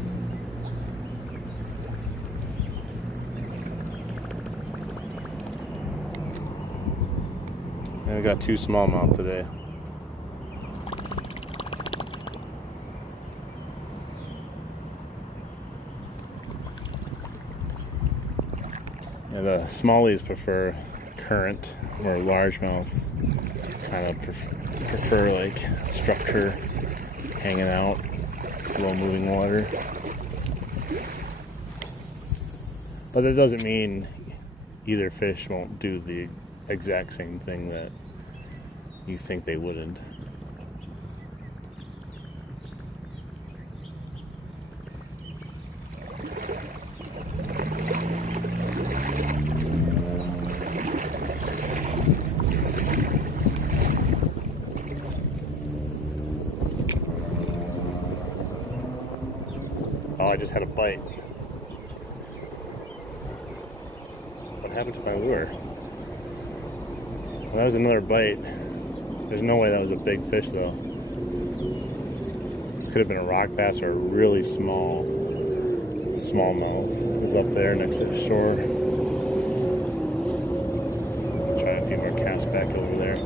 And we got 2 smallmouth today. And the smallies prefer current, or largemouth kind of prefer like structure, hanging out, slow moving water. But that doesn't mean either fish won't do the exact same thing that you think they wouldn't. Oh, I just had a bite. What happened to my lure? Well, that was another bite. There's no way that was a big fish, though. Could have been a rock bass or a really smallmouth. It was up there next to the shore. Try a few more casts back over there.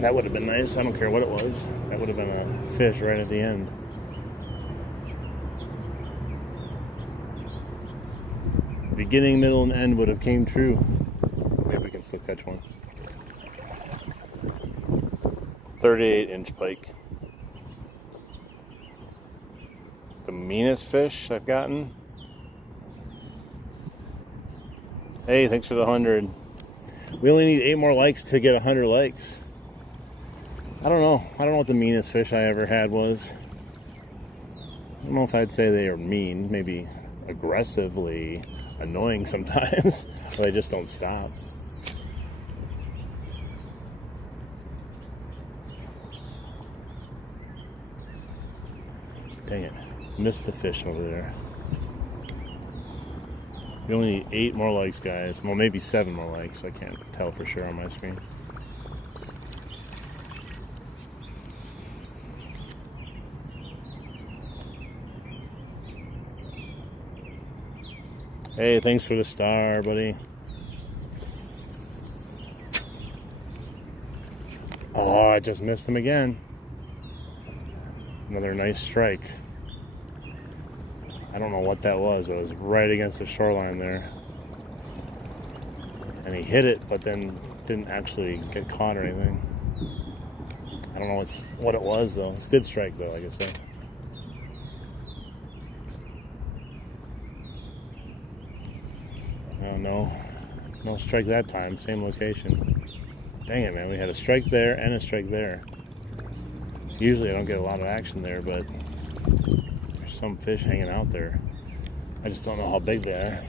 That would have been nice. I don't care what it was. That would have been a fish right at the end. Beginning, middle, and end would have came true. Maybe we can still catch one. 38-inch pike. The meanest fish I've gotten. Hey, thanks for the 100. We only need 8 more likes to get 100 likes. I don't know what the meanest fish I ever had was. I don't know if I'd say they are mean. Maybe aggressively annoying sometimes, but they just don't stop. Dang it, missed the fish over there. We only need 8 more likes, guys. Well, maybe 7 more likes. I can't tell for sure on my screen. Hey, thanks for the star, buddy. Oh, I just missed him again. Another nice strike. I don't know what that was, but it was right against the shoreline there. And he hit it, but then didn't actually get caught or anything. I don't know what it was, though. It's a good strike, though, like I said. Oh, no strike that time. Same location. Dang it, man. We had a strike there and a strike there. Usually I don't get a lot of action there, but there's some fish hanging out there. I just don't know how big they are.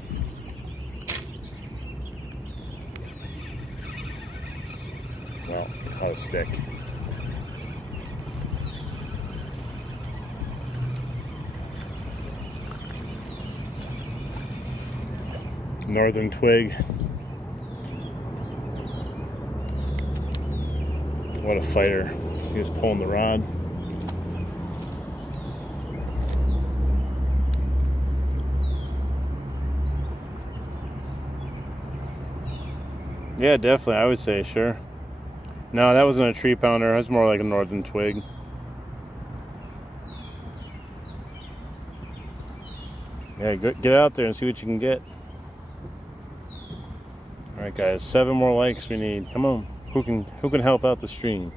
Well, caught a stick. Northern twig. What a fighter. He was pulling the rod. Yeah, definitely. I would say, sure. No, that wasn't a tree pounder. That was more like a northern twig. Yeah, get out there and see what you can get. All right, guys. 7 more likes we need. Come on. Who can help out the stream?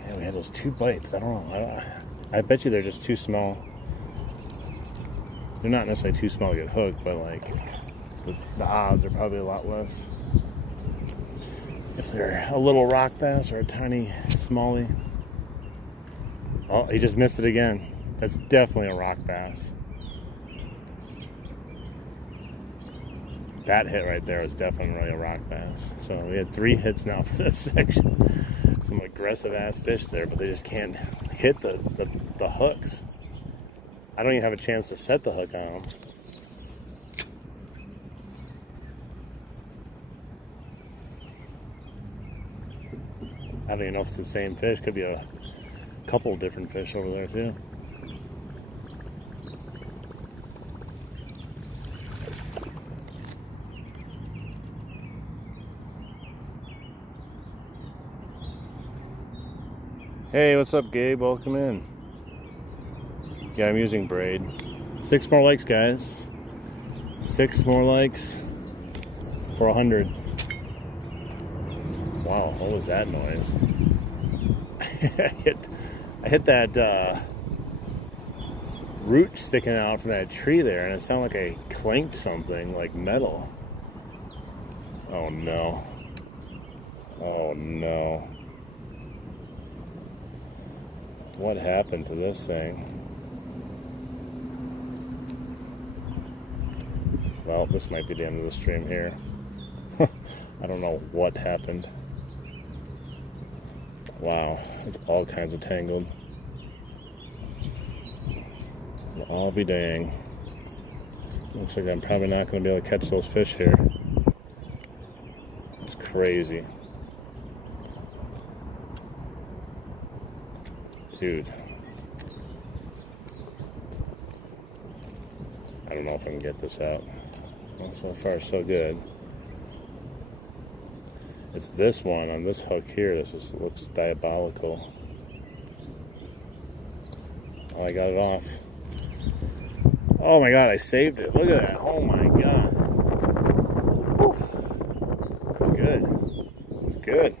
Yeah, we had those 2 bites. I don't know. I bet you they're just too small. They're not necessarily too small to get hooked, but like the odds are probably a lot less if they're a little rock bass or a tiny smallie. Oh, he just missed it again. That's definitely a rock bass. That hit right there was definitely a rock bass. So we had 3 hits now for this section. So some aggressive ass fish there, but they just can't hit the hooks. I don't even have a chance to set the hook on them. I don't even know if it's the same fish. Could be a couple different fish over there too. Hey, what's up, Gabe? Welcome in. Yeah, I'm using braid. 6 more likes, guys. 6 more likes for 100. Wow, what was that noise? I hit that root sticking out from that tree there, and it sounded like I clanked something, like metal. Oh no. Oh no. What happened to this thing? Well, this might be the end of the stream here. I don't know what happened. Wow, it's all kinds of tangled. I'll be dang. Looks like I'm probably not going to be able to catch those fish here. It's crazy. Dude. I don't know if I can get this out. Well, so far, so good. It's this one on this hook here. This just looks diabolical. Oh, I got it off. Oh my god, I saved it. Look at that. Oh my god. Whew. It's good. It's good.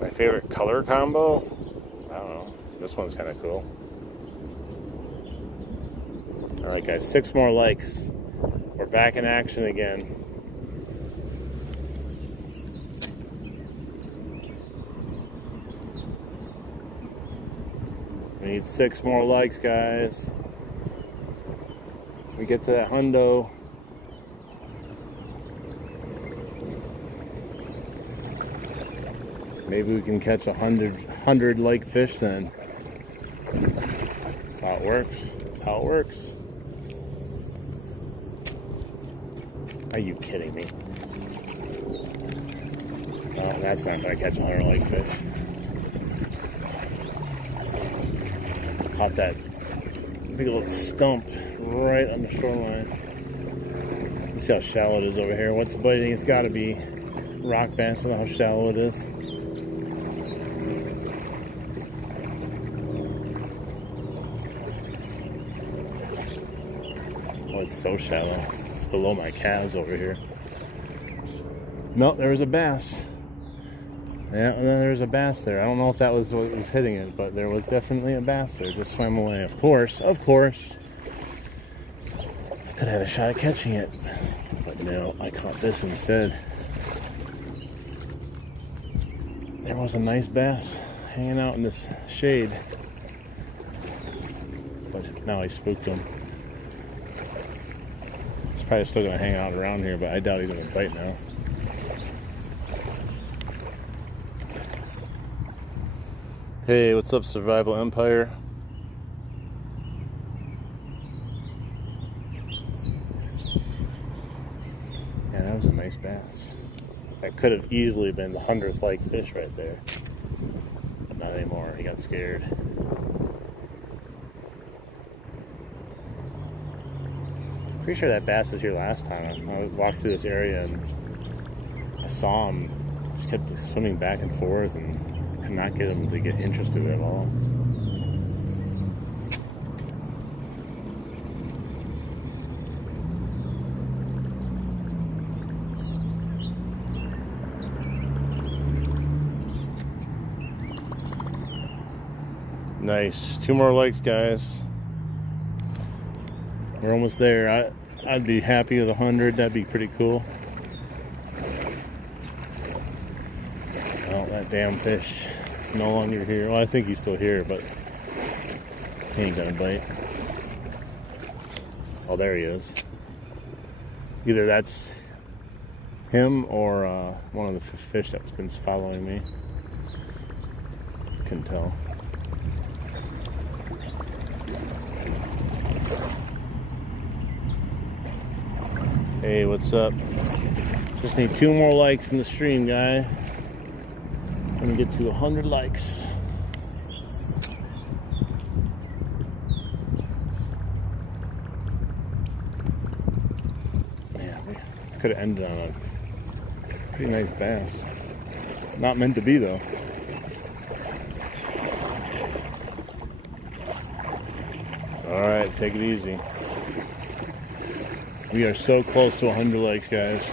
My favorite color combo? I don't know. This one's kind of cool. Alright guys, 6 more likes. We're back in action again. We need 6 more likes, guys. We get to that hundo. Maybe we can catch 100 like fish then. That's how it works. That's how it works. Are you kidding me? Oh, that's not gonna catch 100 like fish. Caught that big little stump right on the shoreline. Let's see how shallow it is over here. What's biting? It's gotta be rock bass. I don't know how shallow it is. Oh, it's so shallow. It's below my calves over here. Nope, there was a bass. Yeah, and then there's a bass there. I don't know if that was what was hitting it, but there was definitely a bass there. Just swam away. Of course. I could have had a shot at catching it. But no, I caught this instead. There was a nice bass hanging out in this shade. But now I spooked him. He's probably still going to hang out around here, but I doubt he's going to bite now. Hey, what's up, Survival Empire? Yeah, that was a nice bass. That could have easily been the 100th like fish right there. But not anymore, he got scared. Pretty sure that bass was here last time. I walked through this area and I saw him. Just kept swimming back and forth and could not get him to get interested at all. Nice. 2 more likes, guys. We're almost there. I'd be happy with 100. That'd be pretty cool. Oh, that damn fish is no longer here. Well, I think he's still here, but he ain't gonna bite. Oh, there he is. Either that's Him or one of the fish that's been following me. Couldn't tell. Hey, what's up? Just need 2 more likes in the stream, guy. I'm gonna get to 100 likes. Man, we could have ended on a pretty nice bass. It's not meant to be, though. Alright, take it easy. We are so close to 100 likes, guys.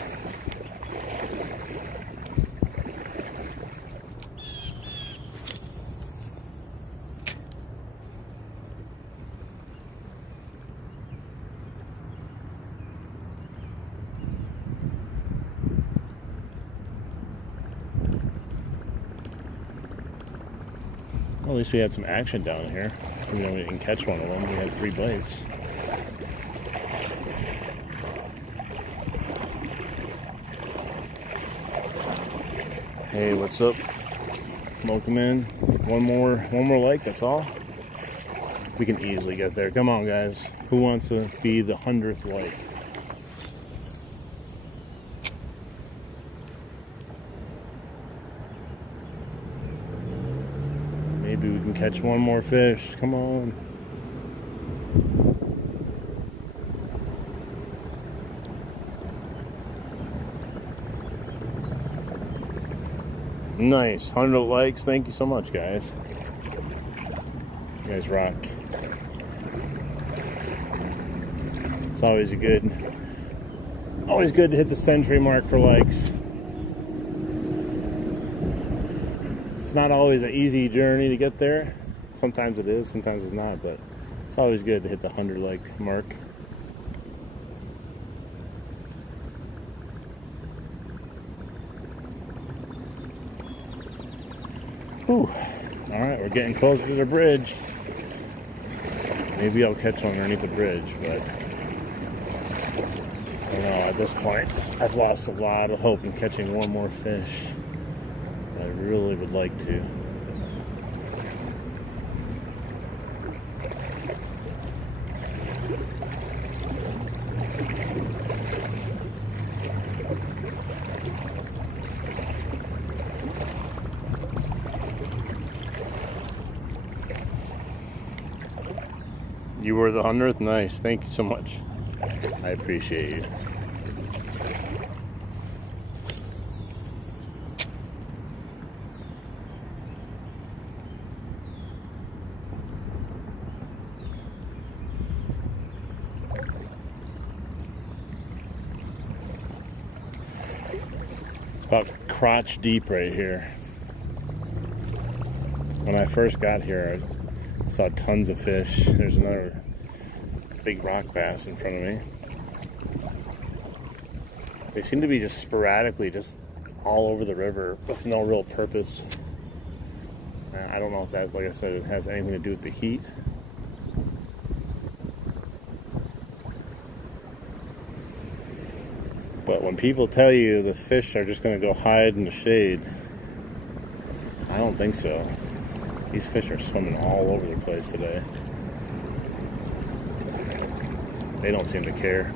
Well, at least we had some action down here. We didn't catch one of them. We had 3 bites. Hey, what's up? Welcome in. One more like, that's all. We can easily get there. Come on, guys. Who wants to be the 100th like? Maybe we can catch one more fish. Come on. Nice. 100 likes. Thank you so much, guys. You guys rock. It's always good to hit the century mark for likes. It's not always an easy journey to get there. Sometimes it is, sometimes it's not, but it's always good to hit the 100 like mark. Whew. Alright, we're getting closer to the bridge. Maybe I'll catch one underneath the bridge, but I don't know, at this point I've lost a lot of hope in catching one more fish. I really would like to. You were the 100th? Nice. Thank you so much. I appreciate you. It's about crotch deep right here. When I first got here, I saw tons of fish. There's another big rock bass in front of me. They seem to be just sporadically just all over the river with no real purpose. I don't know if that, like I said, it has anything to do with the heat. But when people tell you the fish are just going to go hide in the shade, I don't think so. These fish are swimming all over the place today. They don't seem to care.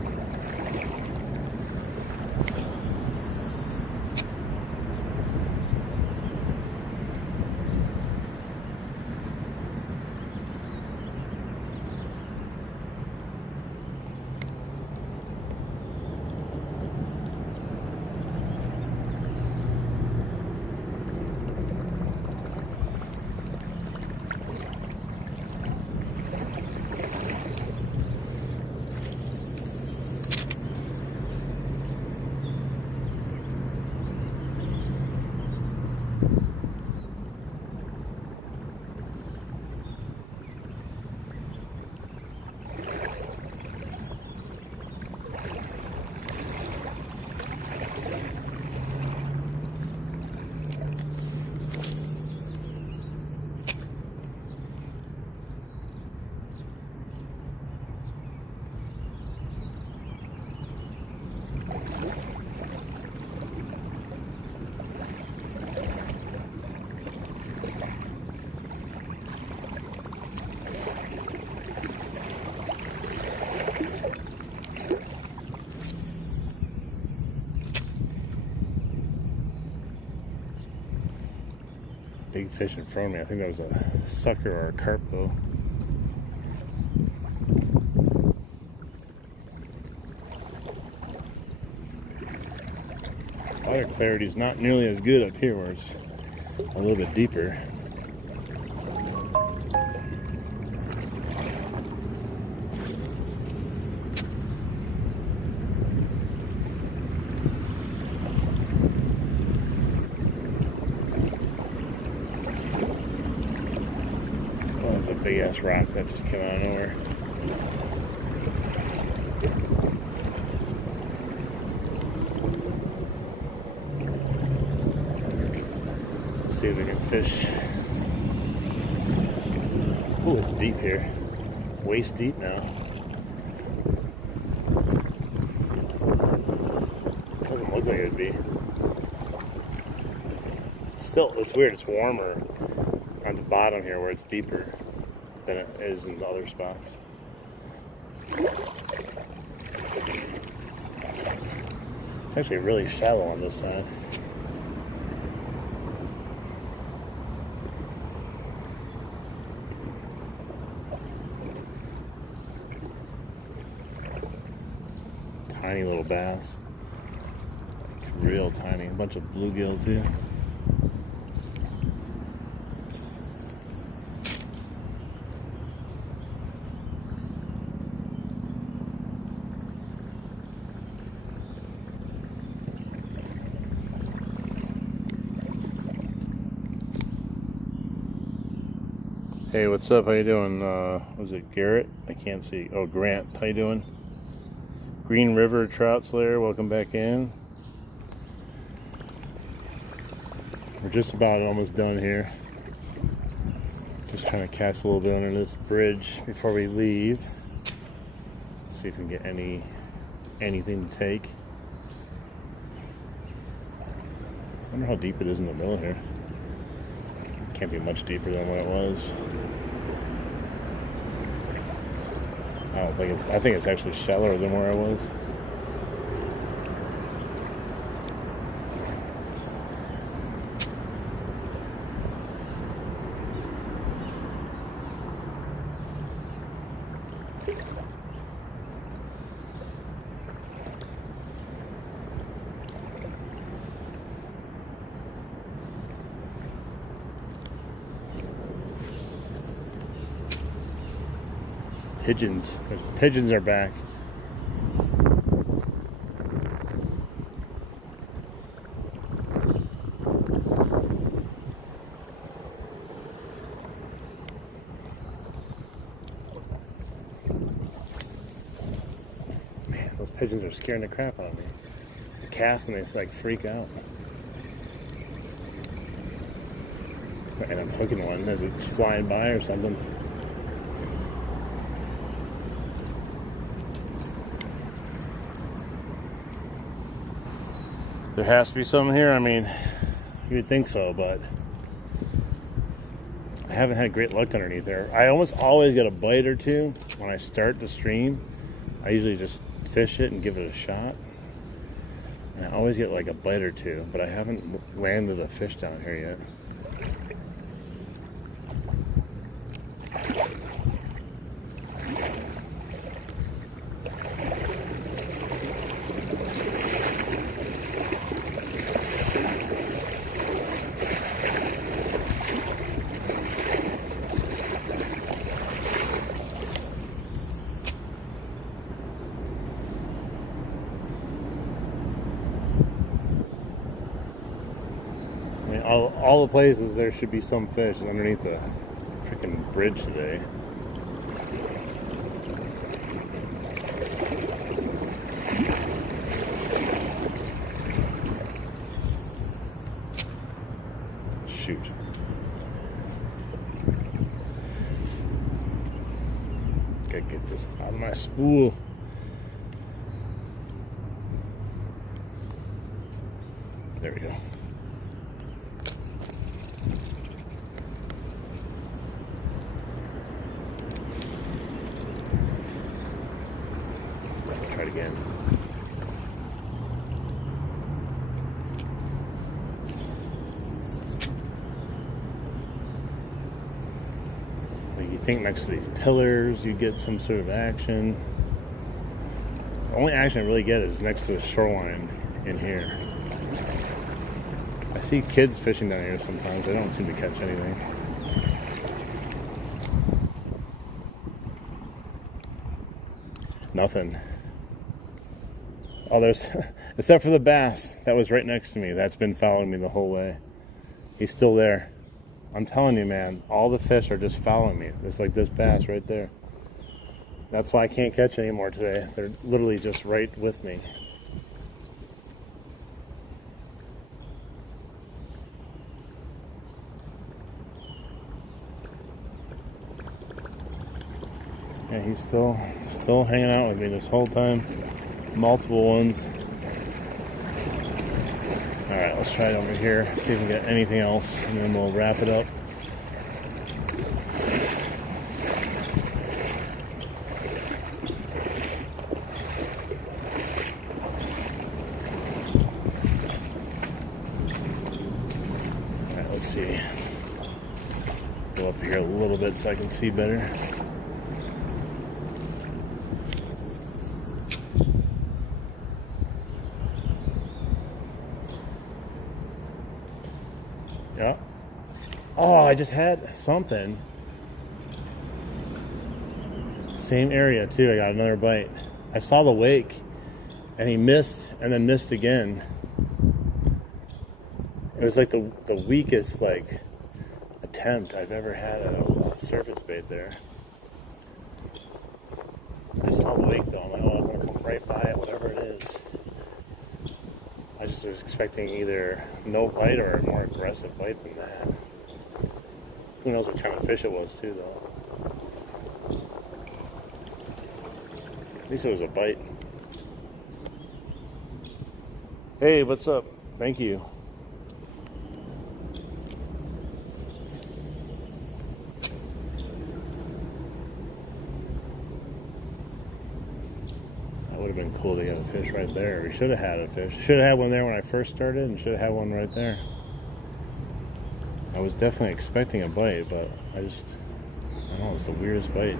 big fish in front of me. I think that was a sucker or a carp though. Water clarity is not nearly as good up here where it's a little bit deeper. Well, there's a big ass rock that just came out of nowhere. See if we can fish. Oh, it's deep here. Waist deep now. Doesn't look like it would be. Still, it's weird. It's warmer on the bottom here where it's deeper than it is in the other spots. It's actually really shallow on this side. Tiny little bass. It's real tiny. A bunch of bluegill too. Hey, what's up? How you doing? Was it Garrett? I can't see. Oh, Grant. How you doing? Green River Trout Slayer, welcome back in. We're just about almost done here. Just trying to cast a little bit under this bridge before we leave. See if we can get anything to take. I wonder how deep it is in the middle here. Can't be much deeper than what it was. I think it's actually shallower than where I was. Pigeons. Pigeons are back. Man, those pigeons are scaring the crap out of me. I cast and they just like freak out. And I'm hooking one as it's flying by or something. There has to be something here. I mean, you would think so, but I haven't had great luck underneath there. I almost always get a bite or two when I start the stream. I usually just fish it and give it a shot. And I always get like a bite or two, but I haven't landed a fish down here yet. All the places there should be some fish underneath the freaking bridge today. Shoot. Gotta get this out of my spool. There we go. Try it again. think next to these pillars you get some sort of action. The only action I really get is next to the shoreline in here. I see kids fishing down here sometimes. I don't seem to catch anything. Nothing. Oh, there's, except for the bass that was right next to me. That's been following me the whole way. He's still there. I'm telling you, man, all the fish are just following me. It's like this bass right there. That's why I can't catch any more today. They're literally just right with me. Yeah, he's still hanging out with me this whole time. Multiple ones. Alright, let's try it over here, see if we get anything else, and then we'll wrap it up. Alright, let's see. Go up here a little bit so I can see better. Yeah. Oh, I just had something. Same area too. I got another bite. I saw the wake and he missed and then missed again. It was like the weakest attempt I've ever had at a surface bait there. I saw the wake though. I'm like, oh, I'm gonna come right by it, whatever it is. I just was expecting either no bite or a more aggressive bite than that. Who knows what kind of fish it was too, though. At least it was a bite. Hey, what's up? Thank you. Would have been cool to get a fish right there. We should have had a fish. Should have had one there when I first started, and should have had one right there. I was definitely expecting a bite, but I don't know, it's the weirdest bite.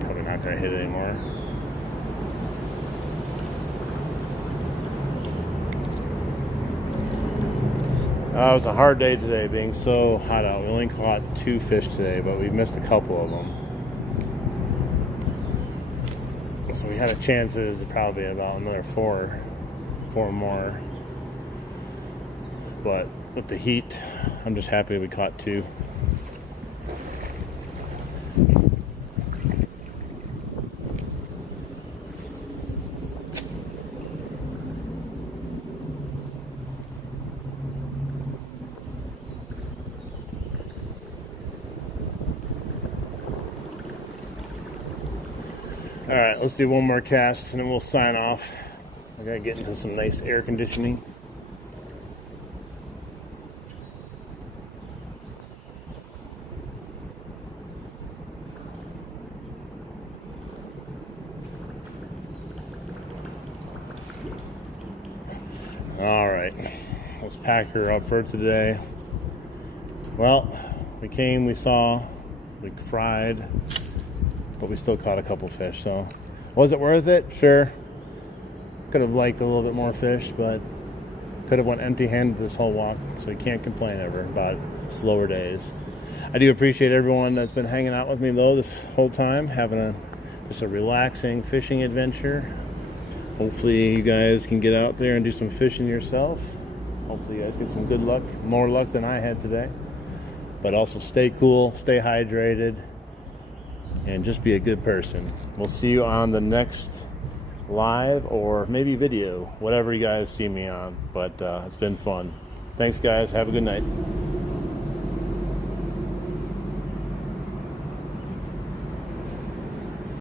Probably not gonna hit it anymore. It was a hard day today, being so hot out. We only caught 2 fish today, but we missed a couple of them. So we had a chances of probably about another 4 more. But with the heat, I'm just happy we caught 2. Alright, let's do one more cast and then we'll sign off. I gotta get into some nice air conditioning. Alright, let's pack her up for today. Well, we came, we saw, we fried, but we still caught a couple fish, so was it worth it? Sure. Could have liked a little bit more fish, but could have went empty-handed this whole walk, so you can't complain ever about slower days. I do appreciate everyone that's been hanging out with me though this whole time, having just a relaxing fishing adventure. Hopefully you guys can get out there and do some fishing yourself. Hopefully you guys get some good luck, more luck than I had today. But also stay cool, stay hydrated, and just be a good person. We'll see you on the next live or maybe video, whatever you guys see me on. But it's been fun. Thanks, guys. Have a good night.